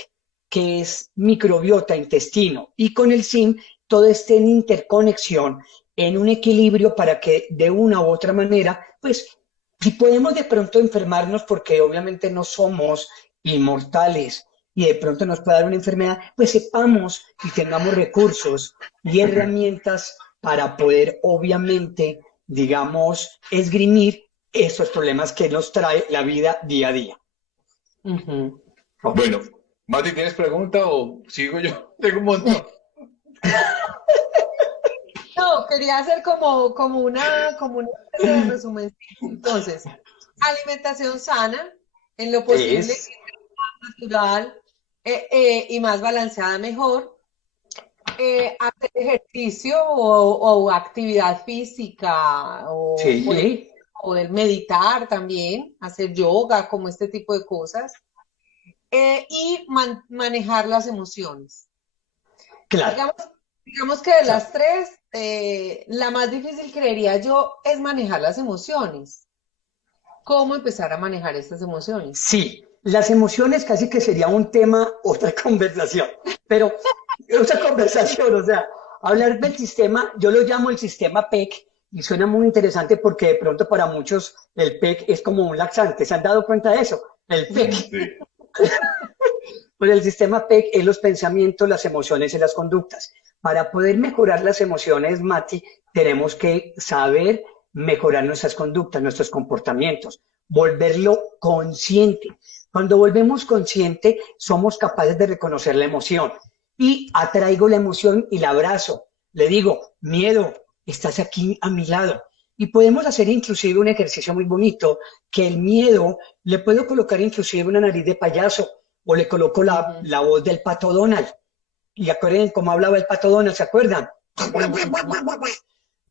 que es microbiota, intestino, y con el SIM, todo esté en interconexión, en un equilibrio para que de una u otra manera, pues, si podemos de pronto enfermarnos, porque obviamente no somos inmortales y de pronto nos puede dar una enfermedad, pues sepamos y tengamos recursos y herramientas para poder, obviamente, digamos, esgrimir estos problemas que nos trae la vida día a día. Bueno, Mati, ¿tienes pregunta o sigo yo? Tengo un montón. No, quería hacer como una especie de resumen. Entonces, alimentación sana, en lo posible, natural y más balanceada mejor. Hacer ejercicio o actividad física o poder meditar también, hacer yoga, como este tipo de cosas. Y manejar las emociones. Claro. Digamos que de las tres, la más difícil, creería yo, es manejar las emociones. ¿Cómo empezar a manejar estas emociones? Sí, las emociones casi que sería un tema, otra conversación, pero otra conversación, o sea, hablar del sistema, yo lo llamo el sistema PEC, y suena muy interesante porque de pronto para muchos el PEC es como un laxante. ¿Se han dado cuenta de eso? El PEC. Sí. Pues el sistema PEC es los pensamientos, las emociones y las conductas. Para poder mejorar las emociones, Mati, tenemos que saber mejorar nuestras conductas, nuestros comportamientos, volverlo consciente. Cuando volvemos consciente, somos capaces de reconocer la emoción. Y atraigo la emoción y la abrazo. Le digo, miedo, estás aquí a mi lado. Y podemos hacer inclusive un ejercicio muy bonito, que el miedo le puedo colocar inclusive una nariz de payaso o le coloco la voz del Pato Donald. Y acuerden cómo hablaba el Pato Donald, ¿se acuerdan?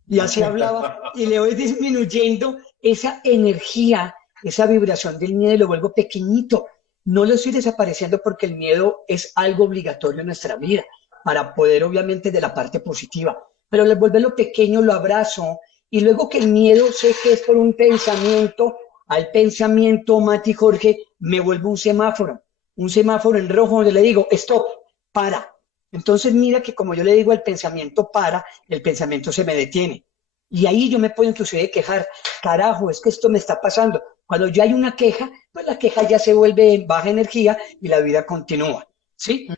Y así hablaba y le voy disminuyendo esa energía, esa vibración del miedo y lo vuelvo pequeñito. No lo estoy desapareciendo porque el miedo es algo obligatorio en nuestra vida para poder obviamente de la parte positiva, pero le vuelvo lo pequeño, lo abrazo y luego que el miedo sé que es por un pensamiento, al pensamiento, Mati Jorge, me vuelvo un semáforo en rojo donde le digo, stop, para. Entonces mira que como yo le digo al pensamiento para, el pensamiento se me detiene. Y ahí yo me puedo inclusive quejar, carajo, es que esto me está pasando. Cuando ya hay una queja, pues la queja ya se vuelve en baja energía y la vida continúa, ¿sí?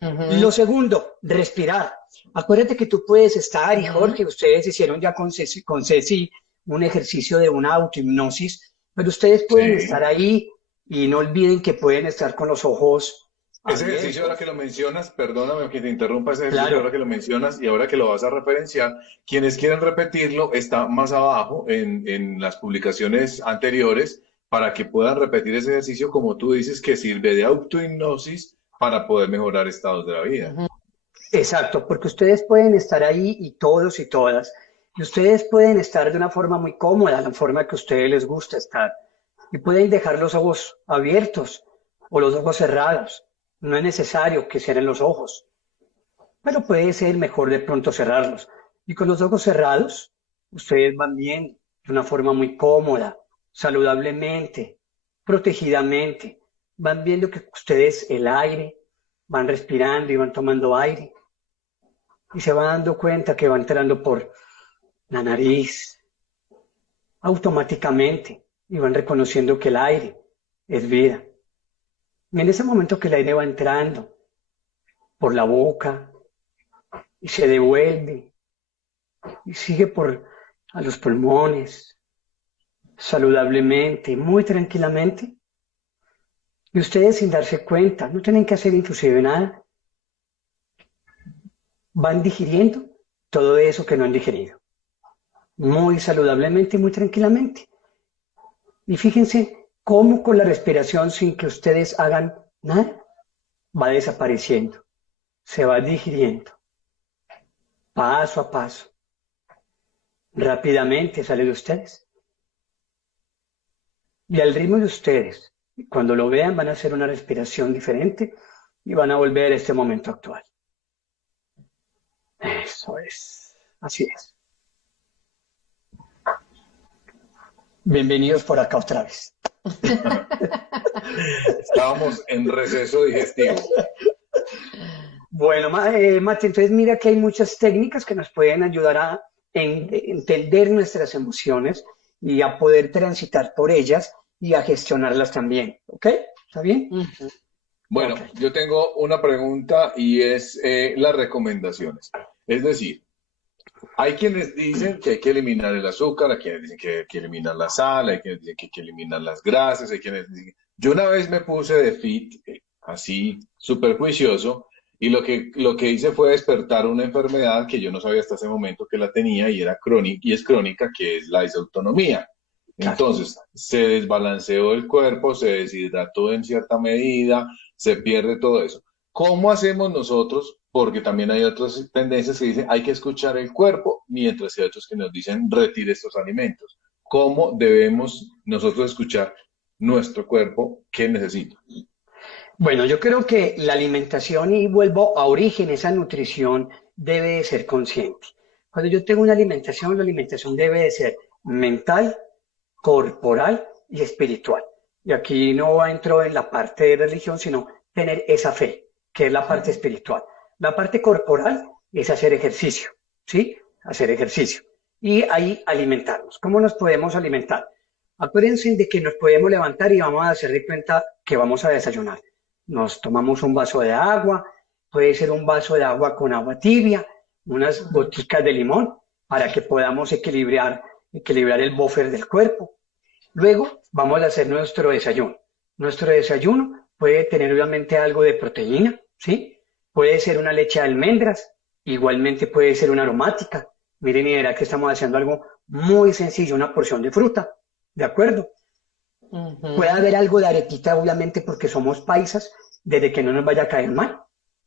Lo segundo, respirar. Acuérdate que tú puedes estar, y Jorge, ustedes hicieron ya con Ceci un ejercicio de una autohipnosis, pero ustedes pueden estar ahí y no olviden que pueden estar con los ojos ese ejercicio, ahora que lo mencionas, perdóname que te interrumpa, ese ejercicio ahora que lo mencionas y ahora que lo vas a referenciar, quienes quieran repetirlo está más abajo en las publicaciones anteriores para que puedan repetir ese ejercicio como tú dices que sirve de autohipnosis para poder mejorar estados de la vida. Exacto, porque ustedes pueden estar ahí y todos y todas, y ustedes pueden estar de una forma muy cómoda, la forma que a ustedes les gusta estar, y pueden dejar los ojos abiertos o los ojos cerrados. No es necesario que cierren los ojos, pero puede ser mejor de pronto cerrarlos. Y con los ojos cerrados, ustedes van bien, de una forma muy cómoda, saludablemente, protegidamente. Van viendo que ustedes el aire, van respirando y van tomando aire. Y se van dando cuenta que va entrando por la nariz, automáticamente, y van reconociendo que el aire es vida. Y en ese momento que el aire va entrando por la boca y se devuelve y sigue por a los pulmones, saludablemente, muy tranquilamente, y ustedes sin darse cuenta, no tienen que hacer inclusive nada, van digiriendo todo eso que no han digerido, muy saludablemente y muy tranquilamente. Y fíjense cómo con la respiración, sin que ustedes hagan nada, va desapareciendo, se va digiriendo, paso a paso. Rápidamente sale de ustedes. Y al ritmo de ustedes, cuando lo vean, van a hacer una respiración diferente y van a volver a este momento actual. Eso es, así es. Bienvenidos por acá otra vez. Estábamos en receso digestivo. Bueno, Mati, entonces mira que hay muchas técnicas que nos pueden ayudar a entender nuestras emociones y a poder transitar por ellas y a gestionarlas también. ¿Ok? ¿Está bien? Bueno, yo tengo una pregunta y es las recomendaciones. Es decir, hay quienes dicen que hay que eliminar el azúcar, hay quienes dicen que hay que eliminar la sal, hay quienes dicen que hay que eliminar las grasas, hay quienes dicen... Yo una vez me puse de fit, así, súper juicioso, y lo que hice fue despertar una enfermedad que yo no sabía hasta ese momento que la tenía y era crónica, y es crónica, que es la disautonomía. Entonces, se desbalanceó el cuerpo, se deshidrató en cierta medida, se pierde todo eso. ¿Cómo hacemos nosotros? Porque también hay otras tendencias que dicen hay que escuchar el cuerpo, mientras que hay otros que nos dicen retire estos alimentos. ¿Cómo debemos nosotros escuchar nuestro cuerpo? ¿Qué necesita? Bueno, yo creo que la alimentación, y vuelvo a origen, esa nutrición debe de ser consciente. Cuando yo tengo una alimentación, la alimentación debe de ser mental, corporal y espiritual. Y aquí no entro en la parte de religión, sino tener esa fe, que es la parte espiritual. La parte corporal es hacer ejercicio, ¿sí? Hacer ejercicio. Y ahí alimentarnos. ¿Cómo nos podemos alimentar? Acuérdense de que nos podemos levantar y vamos a hacer de cuenta que vamos a desayunar. Nos tomamos un vaso de agua, puede ser un vaso de agua con agua tibia, unas goticas de limón, para que podamos equilibrar el buffer del cuerpo. Luego vamos a hacer nuestro desayuno. Nuestro desayuno puede tener obviamente algo de proteína, ¿sí? Puede ser una leche de almendras, igualmente puede ser una aromática, miren y verá que estamos haciendo algo muy sencillo, una porción de fruta, ¿de acuerdo? Puede haber algo de arepita, obviamente, porque somos paisas, desde que no nos vaya a caer mal.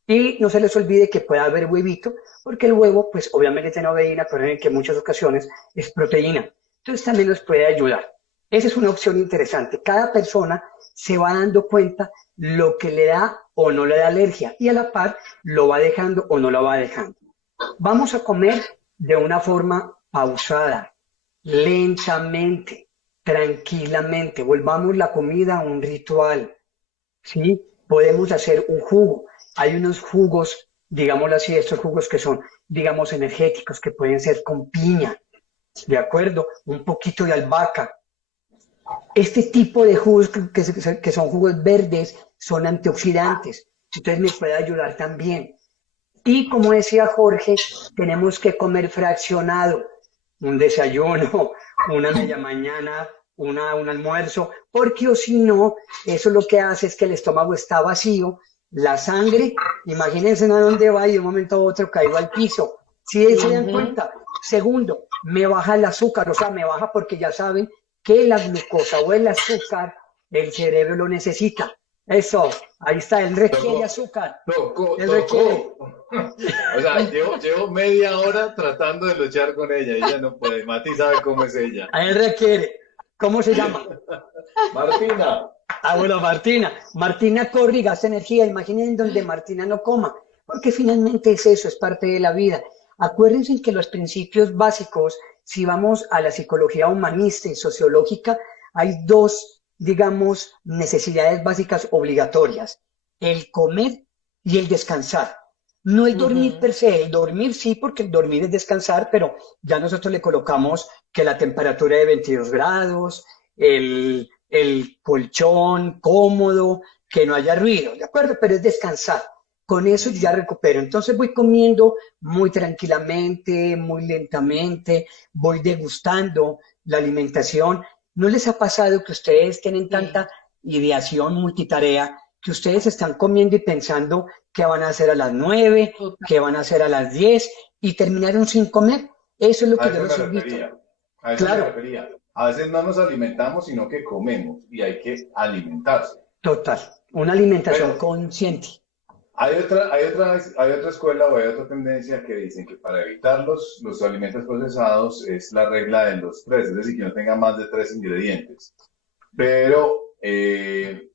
Y no se les olvide que puede haber huevito, porque el huevo, pues obviamente tiene proteína, pero en que en muchas ocasiones es proteína. Entonces también nos puede ayudar. Esa es una opción interesante. Cada persona se va dando cuenta lo que le da o no le da alergia y a la par lo va dejando o no lo va dejando. Vamos a comer de una forma pausada, lentamente, tranquilamente. Volvamos la comida a un ritual, ¿sí? Podemos hacer un jugo. Hay unos jugos, digámoslo así, estos jugos que son, digamos, energéticos, que pueden ser con piña, ¿de acuerdo? Un poquito de albahaca. Este tipo de jugos que son jugos verdes son antioxidantes, entonces me puede ayudar también. Y como decía Jorge, tenemos que comer fraccionado, un desayuno, una media mañana, un almuerzo, porque o si no, eso lo que hace es que el estómago está vacío, la sangre, imagínense a dónde va y de un momento a otro caigo al piso. ¿Sí se dan cuenta? Segundo, me baja el azúcar, o sea, me baja porque ya saben que la glucosa o el azúcar, el cerebro lo necesita. Eso, ahí está, él requiere azúcar. Él requiere. O sea, llevo media hora tratando de luchar con ella y ella no puede. Mati sabe cómo es ella. A él requiere. ¿Cómo se llama? Martina. Ah, bueno, Martina. Martina corre y gasta energía. Imaginen donde Martina no coma. Porque finalmente es eso, es parte de la vida. Acuérdense que los principios básicos, si vamos a la psicología humanista y sociológica, hay dos, digamos, necesidades básicas obligatorias. El comer y el descansar. No el dormir per se, el dormir sí, porque el dormir es descansar, pero ya nosotros le colocamos que la temperatura de 22 grados, el colchón cómodo, que no haya ruido, ¿de acuerdo? Pero es descansar. Con eso yo ya recupero. Entonces voy comiendo muy tranquilamente, muy lentamente, voy degustando la alimentación. ¿No les ha pasado que ustedes tienen tanta ideación multitarea que ustedes están comiendo y pensando qué van a hacer a las 9, qué van a hacer a las 10 y terminaron sin comer? Eso es lo que yo los invito. A eso me refería. A veces no nos alimentamos, sino que comemos y hay que alimentarse. Total, una alimentación consciente. Hay otra escuela o hay otra tendencia que dicen que para evitar los alimentos procesados es la regla de los tres, es decir, que no tenga más de 3 ingredientes. Pero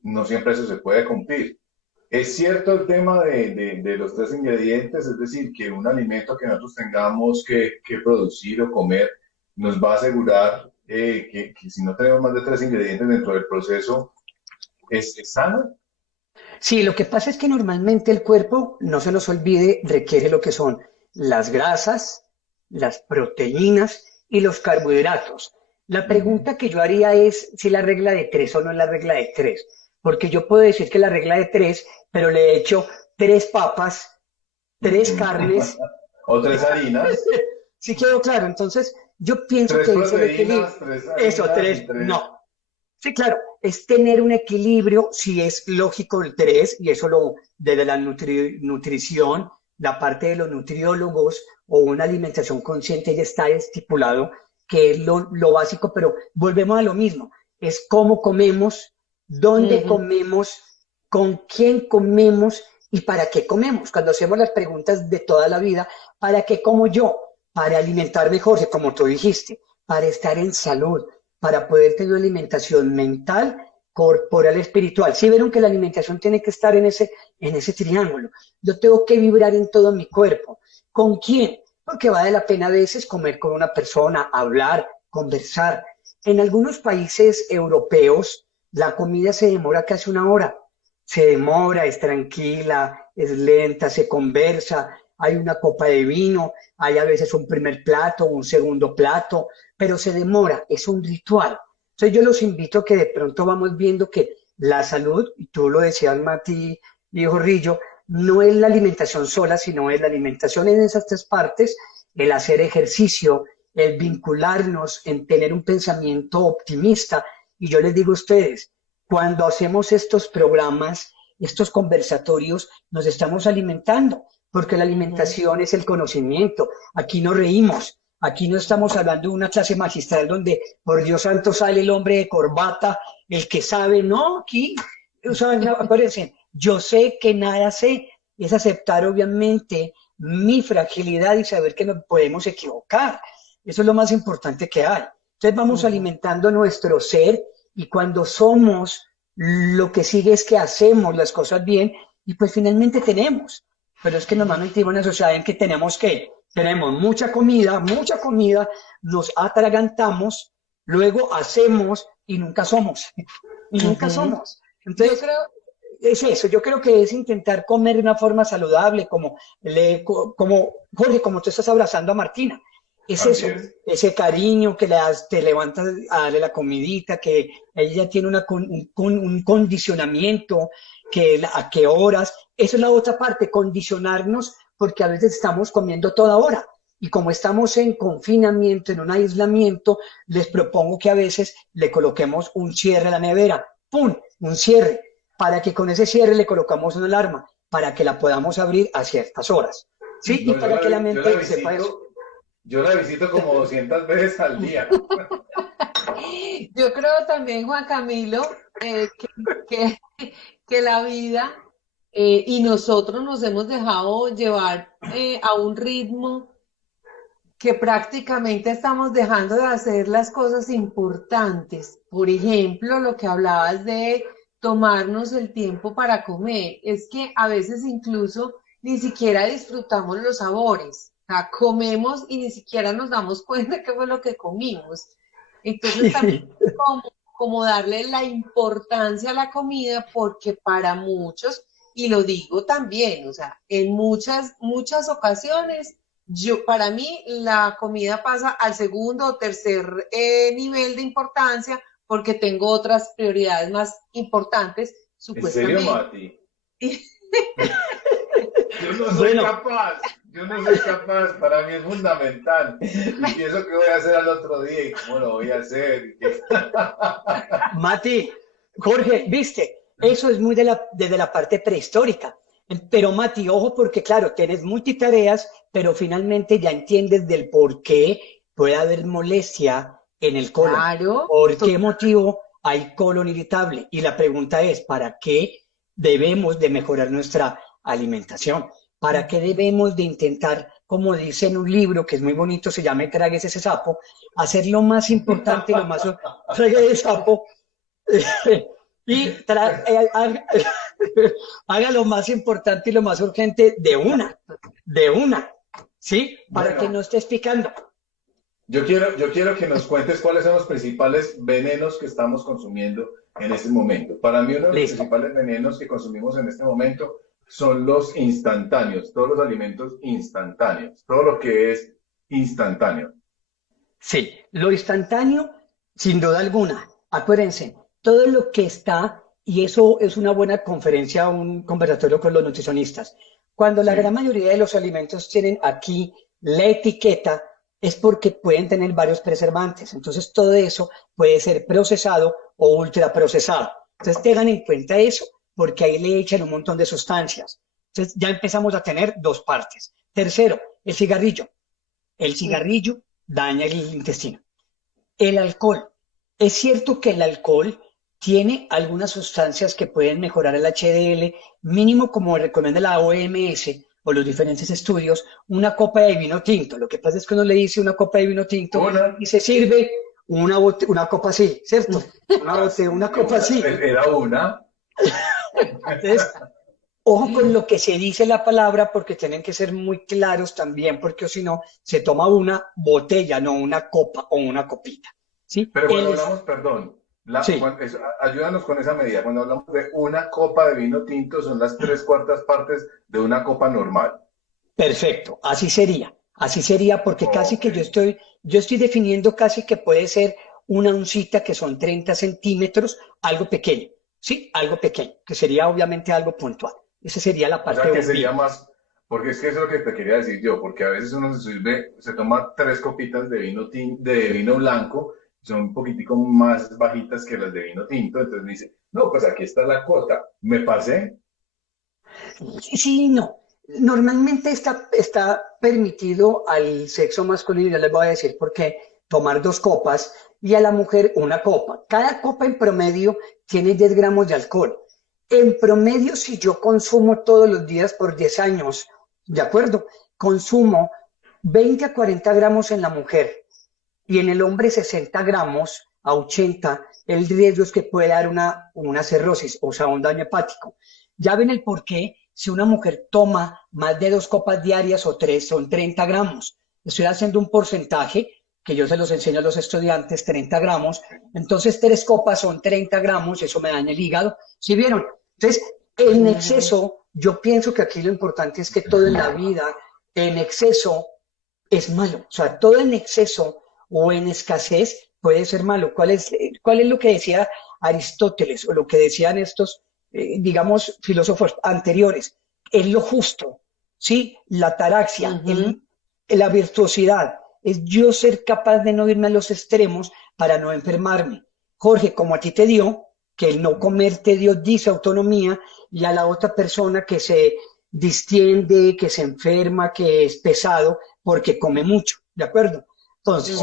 no siempre eso se puede cumplir. ¿Es cierto el tema de los 3 ingredientes? Es decir, que un alimento que nosotros tengamos que producir o comer nos va a asegurar que si no tenemos más de 3 ingredientes dentro del proceso, ¿es sano? Sí, lo que pasa es que normalmente el cuerpo, no se nos olvide, requiere lo que son las grasas, las proteínas y los carbohidratos. La pregunta que yo haría es si la regla de 3 o no es la regla de 3, porque yo puedo decir que la regla de 3, pero le he hecho 3 papas, 3 carnes. O 3 harinas. Sí quedó claro, entonces yo pienso 3 que es el proteínas, equilibrio. 3 harinas. Eso, 3, no. Sí, claro, es tener un equilibrio, si es lógico el 3, y eso desde la nutrición, la parte de los nutriólogos o una alimentación consciente ya está estipulado, que es lo básico, pero volvemos a lo mismo, es cómo comemos, dónde comemos, con quién comemos y para qué comemos. Cuando hacemos las preguntas de toda la vida, ¿para qué como yo? Para alimentarme, Jorge, como tú dijiste, para estar en salud, para poder tener una alimentación mental, corporal, espiritual. Sí vieron que la alimentación tiene que estar en ese triángulo. Yo tengo que vibrar en todo mi cuerpo. ¿Con quién? Porque vale la pena a veces comer con una persona, hablar, conversar. En algunos países europeos, la comida se demora casi 1 hora. Se demora, es tranquila, es lenta, se conversa, hay una copa de vino, hay a veces un primer plato, un segundo plato, pero se demora, es un ritual. Entonces yo los invito a que de pronto vamos viendo que la salud, y tú lo decías, Mati y Jorrillo, no es la alimentación sola, sino es la alimentación en esas 3 partes, el hacer ejercicio, el vincularnos, en tener un pensamiento optimista. Y yo les digo a ustedes, cuando hacemos estos programas, estos conversatorios, nos estamos alimentando, porque la alimentación es el conocimiento. Aquí nos reímos, Aquí no estamos hablando de una clase magistral donde, por Dios santo, sale el hombre de corbata, el que sabe, no, aquí, o sea, acuérdense, yo sé que nada sé, es aceptar obviamente mi fragilidad y saber que nos podemos equivocar. Eso es lo más importante que hay. Entonces vamos alimentando nuestro ser y cuando somos, lo que sigue es que hacemos las cosas bien y pues finalmente tenemos. Pero es que normalmente vivimos en una sociedad en que tenemos mucha comida, nos atragantamos, luego hacemos y nunca somos. Y nunca somos. Yo Entonces, creo, es eso, yo creo que es intentar comer de una forma saludable, como Jorge, como tú estás abrazando a Martina. Es Así eso, es. ese cariño que te levantas a darle la comidita, que ella tiene un condicionamiento, a qué horas. Eso es la otra parte, condicionarnos, porque a veces estamos comiendo toda hora. Y como estamos en confinamiento, en un aislamiento, les propongo que a veces le coloquemos un cierre a la nevera. ¡Pum! Un cierre para que con ese cierre le colocamos una alarma, para que la podamos abrir a ciertas horas, ¿sí? No, Y para que la mente sepa eso. yo la visito como 200 veces al día. yo creo también, Juan Camilo, que la vida y nosotros nos hemos dejado llevar a un ritmo que prácticamente estamos dejando de hacer las cosas importantes. Por ejemplo, lo que hablabas de tomarnos el tiempo para comer, es que a veces incluso ni siquiera disfrutamos los sabores. O sea, comemos y ni siquiera nos damos cuenta qué fue lo que comimos. Entonces también como, como darle la importancia a la comida, porque para muchos, y lo digo también, o sea, en muchas ocasiones para mí, la comida pasa al segundo o tercer nivel de importancia porque tengo otras prioridades más importantes, ¿En serio, supuestamente. Mati? Yo no soy Bueno, capaz, yo no soy capaz, para mí es fundamental. Y pienso que voy a hacer al otro día y cómo lo voy a hacer. Mati, Jorge, viste, eso es muy desde la parte prehistórica. Pero Mati, ojo, porque claro, tienes multitareas, pero finalmente ya entiendes del por qué puede haber molestia en el colon. Claro, ¿Por qué motivo hay colon irritable? Y la pregunta es, ¿para qué debemos de mejorar nuestra alimentación? ¿Para qué debemos de intentar, como dice en un libro que es muy bonito, se llama Tragues ese sapo, hacer lo más importante y lo más... Trague ese sapo y haga lo más importante y lo más urgente de una, ¿sí? Para que Bueno, no estés picando. yo quiero que nos cuentes cuáles son los principales venenos que estamos consumiendo en este momento. Para mí, uno de los Listo. principales venenos que consumimos en este momento son los instantáneos, todos los alimentos instantáneos, todo lo que es instantáneo. Sí, lo instantáneo, sin duda alguna. Acuérdense, todo lo que está, y eso es una buena conferencia, un conversatorio con los nutricionistas. Cuando la gran Sí. mayoría de los alimentos tienen aquí la etiqueta, es porque pueden tener varios preservantes. Entonces, todo eso puede ser procesado o ultraprocesado. Entonces, tengan en cuenta eso, porque ahí le echan un montón de sustancias. Entonces, ya empezamos a tener dos partes. Tercero, el cigarrillo. El cigarrillo daña el intestino. El alcohol. Es cierto que el alcohol tiene algunas sustancias que pueden mejorar el HDL, mínimo como recomienda la OMS o los diferentes estudios, una copa de vino tinto. Lo que pasa es que uno le dice una copa de vino tinto Una, y se sirve una copa así, ¿cierto? Una copa así. era una. Entonces, ojo con lo que se dice la palabra porque tienen que ser muy claros también, porque si no, se toma una botella, no una copa o una copita. ¿Sí? Pero cuando hablamos, perdón, Sí, ayúdanos con esa medida. Cuando hablamos de una copa de vino tinto, son las tres cuartas partes de una copa normal. perfecto. Así sería porque casi Ok. que yo estoy definiendo casi que puede ser una oncita que son 30 centímetros, algo pequeño. Sí, algo pequeño, que sería obviamente algo puntual. Esa sería la O parte sea que sería bombilla. más, porque es que eso es lo que te quería decir yo, porque a veces uno se sirve, se toma tres copitas de de vino blanco, son un poquitico más bajitas que las de vino tinto, entonces dice, no, pues aquí está la cuota, me pasé. Sí, sí, no. Normalmente está permitido al sexo masculino, ya les voy a decir por qué, tomar 2 copas y a la mujer 1 copa. Cada copa en promedio tiene 10 gramos de alcohol. En promedio, si yo consumo todos los días por 10 años, ¿de acuerdo? Consumo 20 a 40 gramos en la mujer y en el hombre 60 gramos a 80, el riesgo es que puede dar una cirrosis, o sea, un daño hepático. Ya ven el por qué, si una mujer toma más de 2 copas diarias o 3, son 30 gramos. Estoy haciendo un porcentaje que yo se los enseño a los estudiantes, 30 gramos. Entonces, 3 copas son 30 gramos, eso me daña el hígado. ¿Sí vieron? Entonces, en exceso, yo pienso que aquí lo importante es que todo en la vida, en exceso, es malo. O sea, todo en exceso o en escasez puede ser malo. ¿Cuál es lo que decía Aristóteles o lo que decían estos, digamos, filósofos anteriores? Es lo justo, ¿sí? La ataraxia, la virtuosidad, es yo ser capaz de no irme a los extremos para no enfermarme. Jorge, como a ti te dio, que el no comer te dio disautonomía, y a la otra persona que se distiende, que se enferma, que es pesado porque come mucho, ¿de acuerdo? Entonces,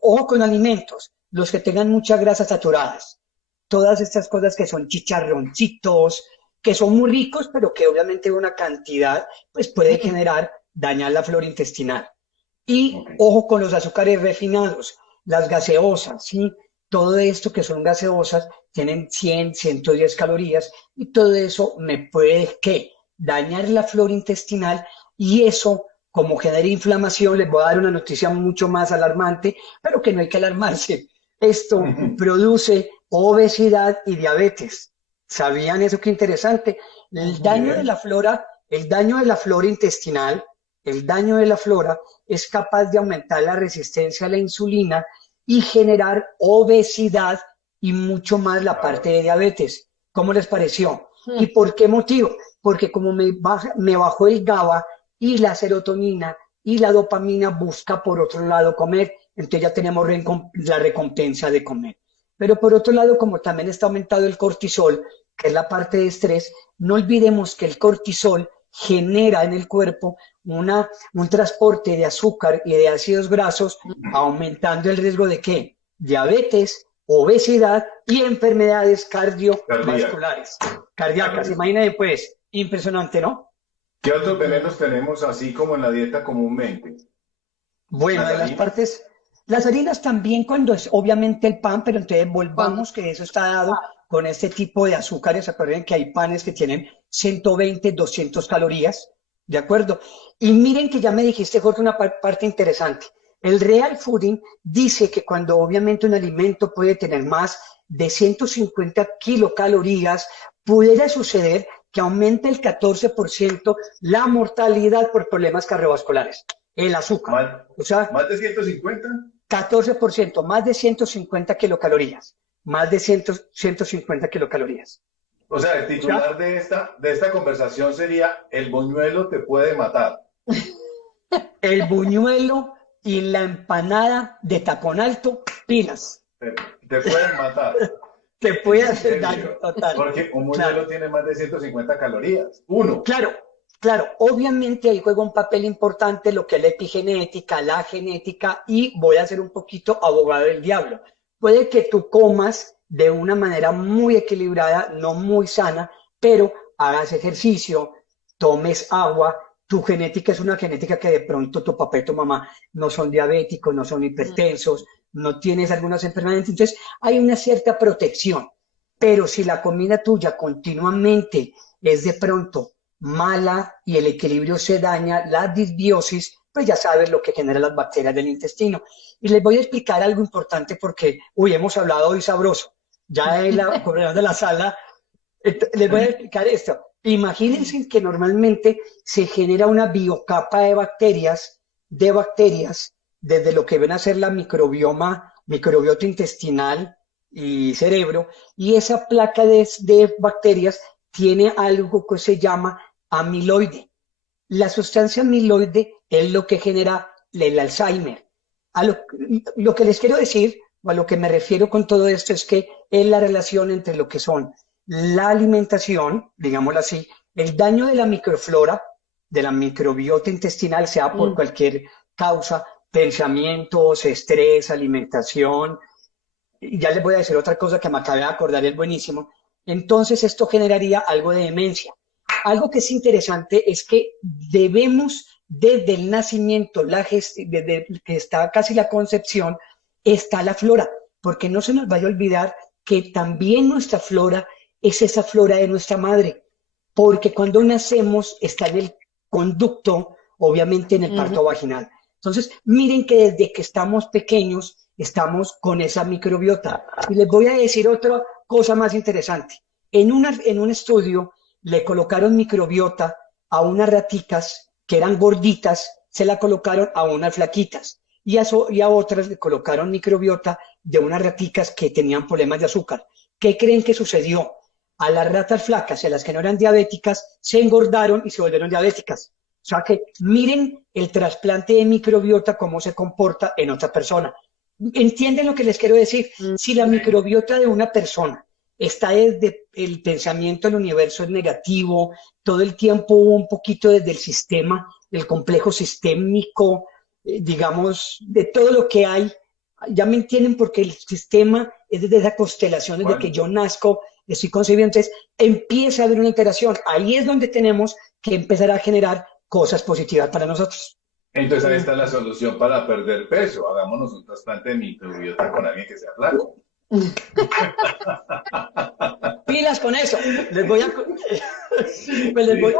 ojo con alimentos, los que tengan muchas grasas saturadas, todas estas cosas que son chicharroncitos, que son muy ricos, pero que obviamente una cantidad pues puede generar, dañar la flora intestinal. Y ojo con los azúcares refinados, las gaseosas, ¿sí? Todo esto que son gaseosas tienen 100, 110 calorías y todo eso me puede, ¿qué? Dañar la flora intestinal, y eso, como genera inflamación, les voy a dar una noticia mucho más alarmante, pero que no hay que alarmarse. Esto produce obesidad y diabetes. ¿Sabían eso? Qué interesante. El daño de la flora intestinal, el daño de la flora es capaz de aumentar la resistencia a la insulina y generar obesidad y mucho más la parte de diabetes. ¿Cómo les pareció? ¿Y por qué motivo? Porque como me bajó el GABA y la serotonina y la dopamina, busca por otro lado comer, entonces ya tenemos la recompensa de comer. Pero por otro lado, como también está aumentado el cortisol, que es la parte de estrés, no olvidemos que el cortisol genera en el cuerpo un transporte de azúcar y de ácidos grasos, aumentando el riesgo de ¿qué? Diabetes, obesidad y enfermedades cardiovasculares, cardíacas. Imagínense pues, impresionante, ¿no? ¿Qué otros venenos tenemos así como en la dieta comúnmente? Bueno, de las partes, las harinas también, cuando es obviamente el pan, pero entonces volvamos que eso está dado con este tipo de azúcares. Acuérdense que hay panes que tienen 120, 200 calorías, ¿de acuerdo? Y miren que ya me dijiste, Jorge, una parte interesante. El Real Fooding dice que cuando obviamente un alimento puede tener más de 150 kilocalorías, pudiera suceder que aumente el 14% la mortalidad por problemas cardiovasculares. El azúcar. O sea, ¿más de 150? 14%, más de 150 kilocalorías. Más de 150 kilocalorías. O sea, el titular de esta conversación sería: el buñuelo te puede matar. El buñuelo y la empanada de tacón alto, pilas. Te pueden matar. Te puede hacer daño total. Porque un buñuelo tiene más de 150 calorías. Uno. Claro, obviamente ahí juega un papel importante lo que es la epigenética, la genética, y voy a ser un poquito abogado del diablo. Puede que tú comas de una manera muy equilibrada, no muy sana, pero hagas ejercicio, tomes agua, tu genética es una genética que de pronto tu papá y tu mamá no son diabéticos, no son hipertensos, no tienes algunas enfermedades, entonces hay una cierta protección. Pero si la comida tuya continuamente es de pronto mala y el equilibrio se daña, la disbiosis, pues ya sabes lo que genera las bacterias del intestino. Y les voy a explicar algo importante porque, hemos hablado hoy sabroso. Ya en la corredor de la sala, les voy a explicar esto. Imagínense que normalmente se genera una biocapa de bacterias, desde lo que ven a ser la microbiota intestinal y cerebro, y esa placa de bacterias tiene algo que se llama amiloide. La sustancia amiloide es lo que genera el Alzheimer. Lo que les quiero decir, o a lo que me refiero con todo esto, es que es la relación entre lo que son la alimentación, digámoslo así, el daño de la microflora, de la microbiota intestinal, sea por cualquier causa, pensamientos, estrés, alimentación. Y ya les voy a decir otra cosa que me acabé de acordar, es buenísimo. Entonces esto generaría algo de demencia. Algo que es interesante es que debemos, desde el nacimiento, desde que está casi la concepción, está la flora, porque no se nos vaya a olvidar que también nuestra flora es esa flora de nuestra madre, porque cuando nacemos está en el conducto, obviamente en el parto vaginal. Entonces, miren que desde que estamos pequeños estamos con esa microbiota. Y les voy a decir otra cosa más interesante. En un estudio le colocaron microbiota a unas raticas que eran gorditas, se la colocaron a unas flaquitas. Y a otras le colocaron microbiota de unas raticas que tenían problemas de azúcar. ¿Qué creen que sucedió? A las ratas flacas, a las que no eran diabéticas, se engordaron y se volvieron diabéticas. O sea que miren el trasplante de microbiota, cómo se comporta en otra persona. ¿Entienden lo que les quiero decir? Si la microbiota de una persona está desde el pensamiento del universo es negativo, todo el tiempo hubo un poquito desde el sistema, el complejo sistémico, digamos, de todo lo que hay. Ya me entienden porque el sistema es desde esa constelación, desde que yo nazco, estoy concebido, entonces empieza a haber una interacción. Ahí es donde tenemos que empezar a generar cosas positivas para nosotros. Entonces ahí está la solución para perder peso. Hagámonos un trasplante de microbiota con alguien que sea flaco. Pilas con eso. Les voy a... pues les voy a...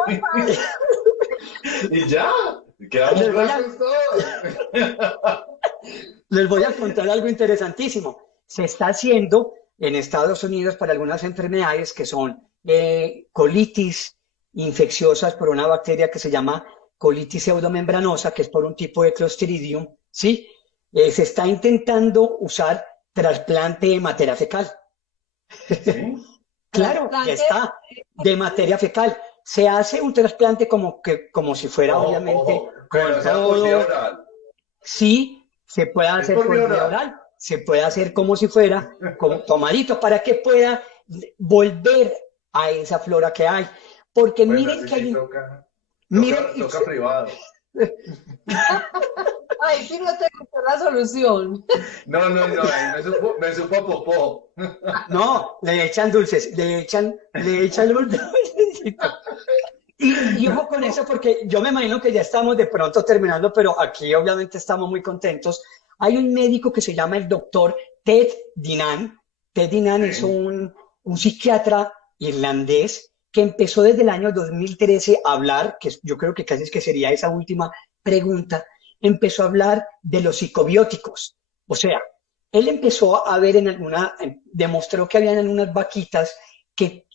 Y ya, quedamos flacos todos. Les voy a contar algo interesantísimo. Se está haciendo en Estados Unidos para algunas enfermedades que son colitis infecciosas por una bacteria que se llama colitis pseudomembranosa, que es por un tipo de Clostridium, ¿sí? Se está intentando usar trasplante de materia fecal. ¿Sí? Claro, ya está, de materia fecal. Se hace un trasplante como si fuera, obviamente, pero con todo. Sí, se puede hacer por vía oral. Se puede hacer como si fuera como tomadito para que pueda volver a esa flora que hay. Porque bueno, miren que hay... Toca privado. Ay, sí, no te gustó la solución. No, me supo popó. No, le echan dulces, le echan dulces. Y ojo con eso porque yo me imagino que ya estamos de pronto terminando, pero aquí obviamente estamos muy contentos. Hay un médico que se llama el doctor Ted Dinnan. Ted Dinnan es un psiquiatra irlandés que empezó desde el año 2013 a hablar, que yo creo que casi es que sería esa última pregunta, empezó a hablar de los psicobióticos. O sea, él empezó a ver demostró que habían unas vaquitas que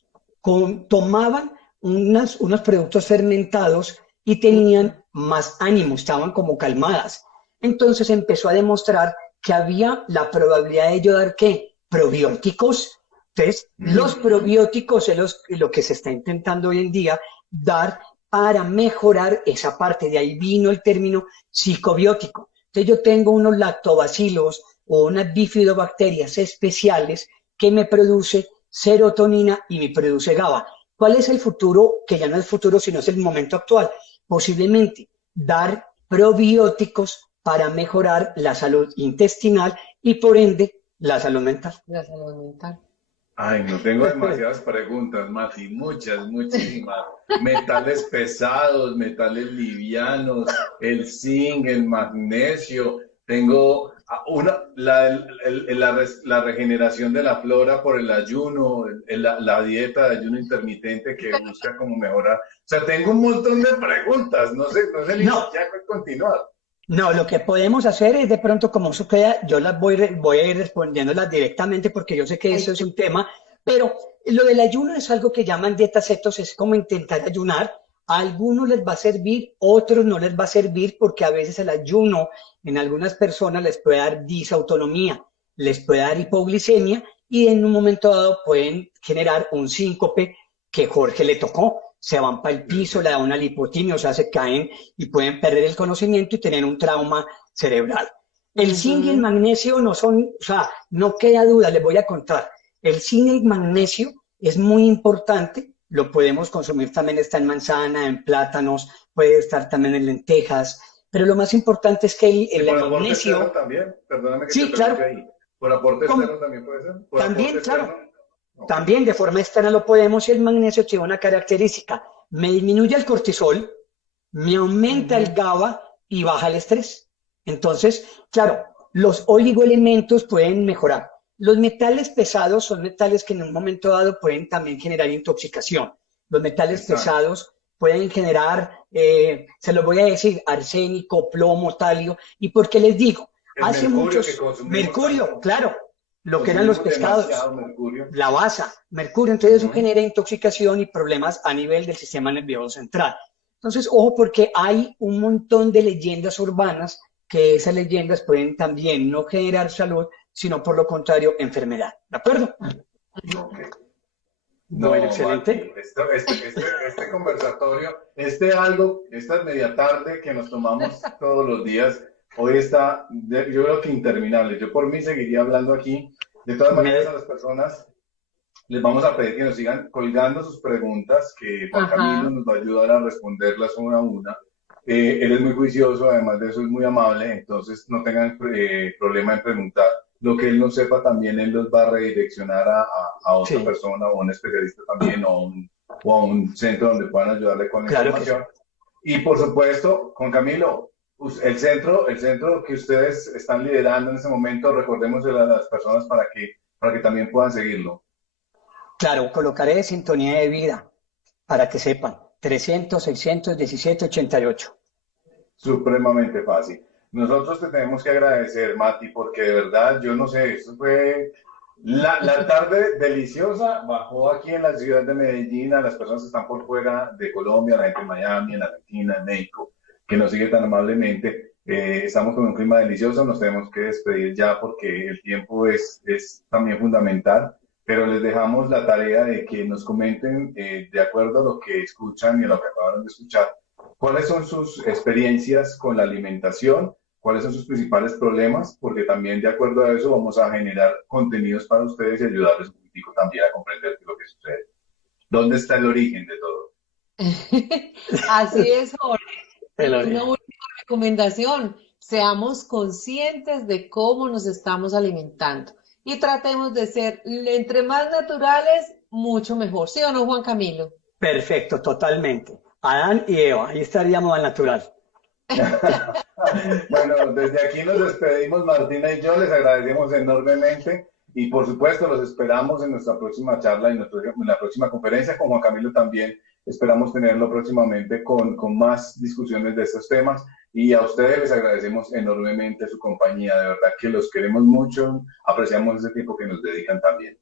tomaban unos productos fermentados y tenían más ánimo, estaban como calmadas. Entonces empezó a demostrar que había la probabilidad de ello dar ¿qué? Probióticos. Entonces, los probióticos es lo que se está intentando hoy en día dar para mejorar esa parte. De ahí vino el término psicobiótico. Entonces, yo tengo unos lactobacilos o unas bifidobacterias especiales que me produce serotonina y me produce GABA. ¿Cuál es el futuro? Que ya no es futuro, sino es el momento actual. Posiblemente dar probióticos para mejorar la salud intestinal y por ende la salud mental. La salud mental. Ay, no tengo demasiadas preguntas, Mati, muchísimas. Metales pesados, metales livianos, el zinc, el magnesio. Tengo la regeneración de la flora por el ayuno, la dieta de ayuno intermitente que busca como mejorar. O sea, tengo un montón de preguntas, no sé ni siquiera continuar. No, lo que podemos hacer es de pronto, como eso queda, yo las voy a ir respondiéndolas directamente porque yo sé que eso es un tema, pero lo del ayuno es algo que llaman dieta cetos, es como intentar ayunar. A algunos les va a servir, otros no les va a servir porque a veces el ayuno en algunas personas les puede dar disautonomía, les puede dar hipoglicemia y en un momento dado pueden generar un síncope que Jorge le tocó. Se van para el piso, le da una lipotimia, o sea, se caen y pueden perder el conocimiento y tener un trauma cerebral. El zinc y el magnesio no son, o sea, no queda duda, les voy a contar. El zinc y el magnesio es muy importante lo podemos consumir también, está en manzana, en plátanos, puede estar también en lentejas, pero lo más importante es que ¿Y el por aporte externo magnesio, también? Perdóname que te sí, claro, pregunte ahí. ¿Por aporte externo como, también puede ser? ¿Por aporte también, claro, externo? Ok. también de forma externa lo podemos y el magnesio tiene una característica, me disminuye el cortisol, me aumenta el Ujú. GABA y baja el estrés. Entonces, claro, los oligoelementos pueden mejorar. Los metales pesados son metales que en un momento dado pueden también generar intoxicación. Los metales Exacto. pesados pueden generar, se los voy a decir, arsénico, plomo, talio. ¿Y por qué les digo? El Hace mercurio que muchos, consumimos mercurio, tanto, claro, lo que eran los consumimos pescados, demasiado mercurio. la basa, mercurio, entonces eso Ujú. genera intoxicación y problemas a nivel del sistema nervioso central. Entonces, ojo porque hay un montón de leyendas urbanas que esas leyendas pueden también no generar salud, sino por lo contrario, enfermedad. ¿De acuerdo? Ok. Bueno, No, Mati, excelente. este conversatorio, esta media tarde que nos tomamos todos los días, hoy está, yo creo que interminable. Yo por mí seguiría hablando aquí. De todas maneras, a Me, las personas les vamos a pedir que nos sigan colgando sus preguntas, que Juan Camilo Ajá. nos va a ayudar a responderlas una a una. Él es muy juicioso, además de eso es muy amable, entonces no tengan problema en preguntar. Lo que él no sepa también, él los va a redireccionar a otra sí, persona o a un especialista también o a un centro donde puedan ayudarle con la claro que sí. información. Y por supuesto, Juan Camilo, el centro que ustedes están liderando en este momento, recordémosle a las personas para que también puedan seguirlo. Claro, colocaré de sintonía de vida para que sepan. 300 600 17 88. Supremamente fácil. Nosotros te tenemos que agradecer, Mati, porque de verdad, yo no sé, eso fue la tarde deliciosa, bajó aquí en la ciudad de Medellín a las personas que están por fuera de Colombia, la gente en Miami, en Argentina, en México, que nos sigue tan amablemente. Estamos con un clima delicioso, nos tenemos que despedir ya porque el tiempo es también fundamental, pero les dejamos la tarea de que nos comenten, de acuerdo a lo que escuchan y a lo que acabaron de escuchar, ¿cuáles son sus experiencias con la alimentación? ¿Cuáles son sus principales problemas? Porque también de acuerdo a eso vamos a generar contenidos para ustedes y ayudarles un poquito también a comprender qué es lo que sucede. ¿Dónde está el origen de todo? Así es, Jorge. El Y una origen. última recomendación, seamos conscientes de cómo nos estamos alimentando y tratemos de ser entre más naturales, mucho mejor. ¿Sí o no, Juan Camilo? Perfecto, totalmente. Adán y Eva, ahí estaríamos al natural. Bueno, desde aquí nos despedimos, Martina y yo, les agradecemos enormemente y por supuesto los esperamos en nuestra próxima charla, en la próxima conferencia, con Juan Camilo también. Esperamos tenerlo próximamente con más discusiones de estos temas y a ustedes les agradecemos enormemente su compañía, de verdad que los queremos mucho, apreciamos ese tiempo que nos dedican también.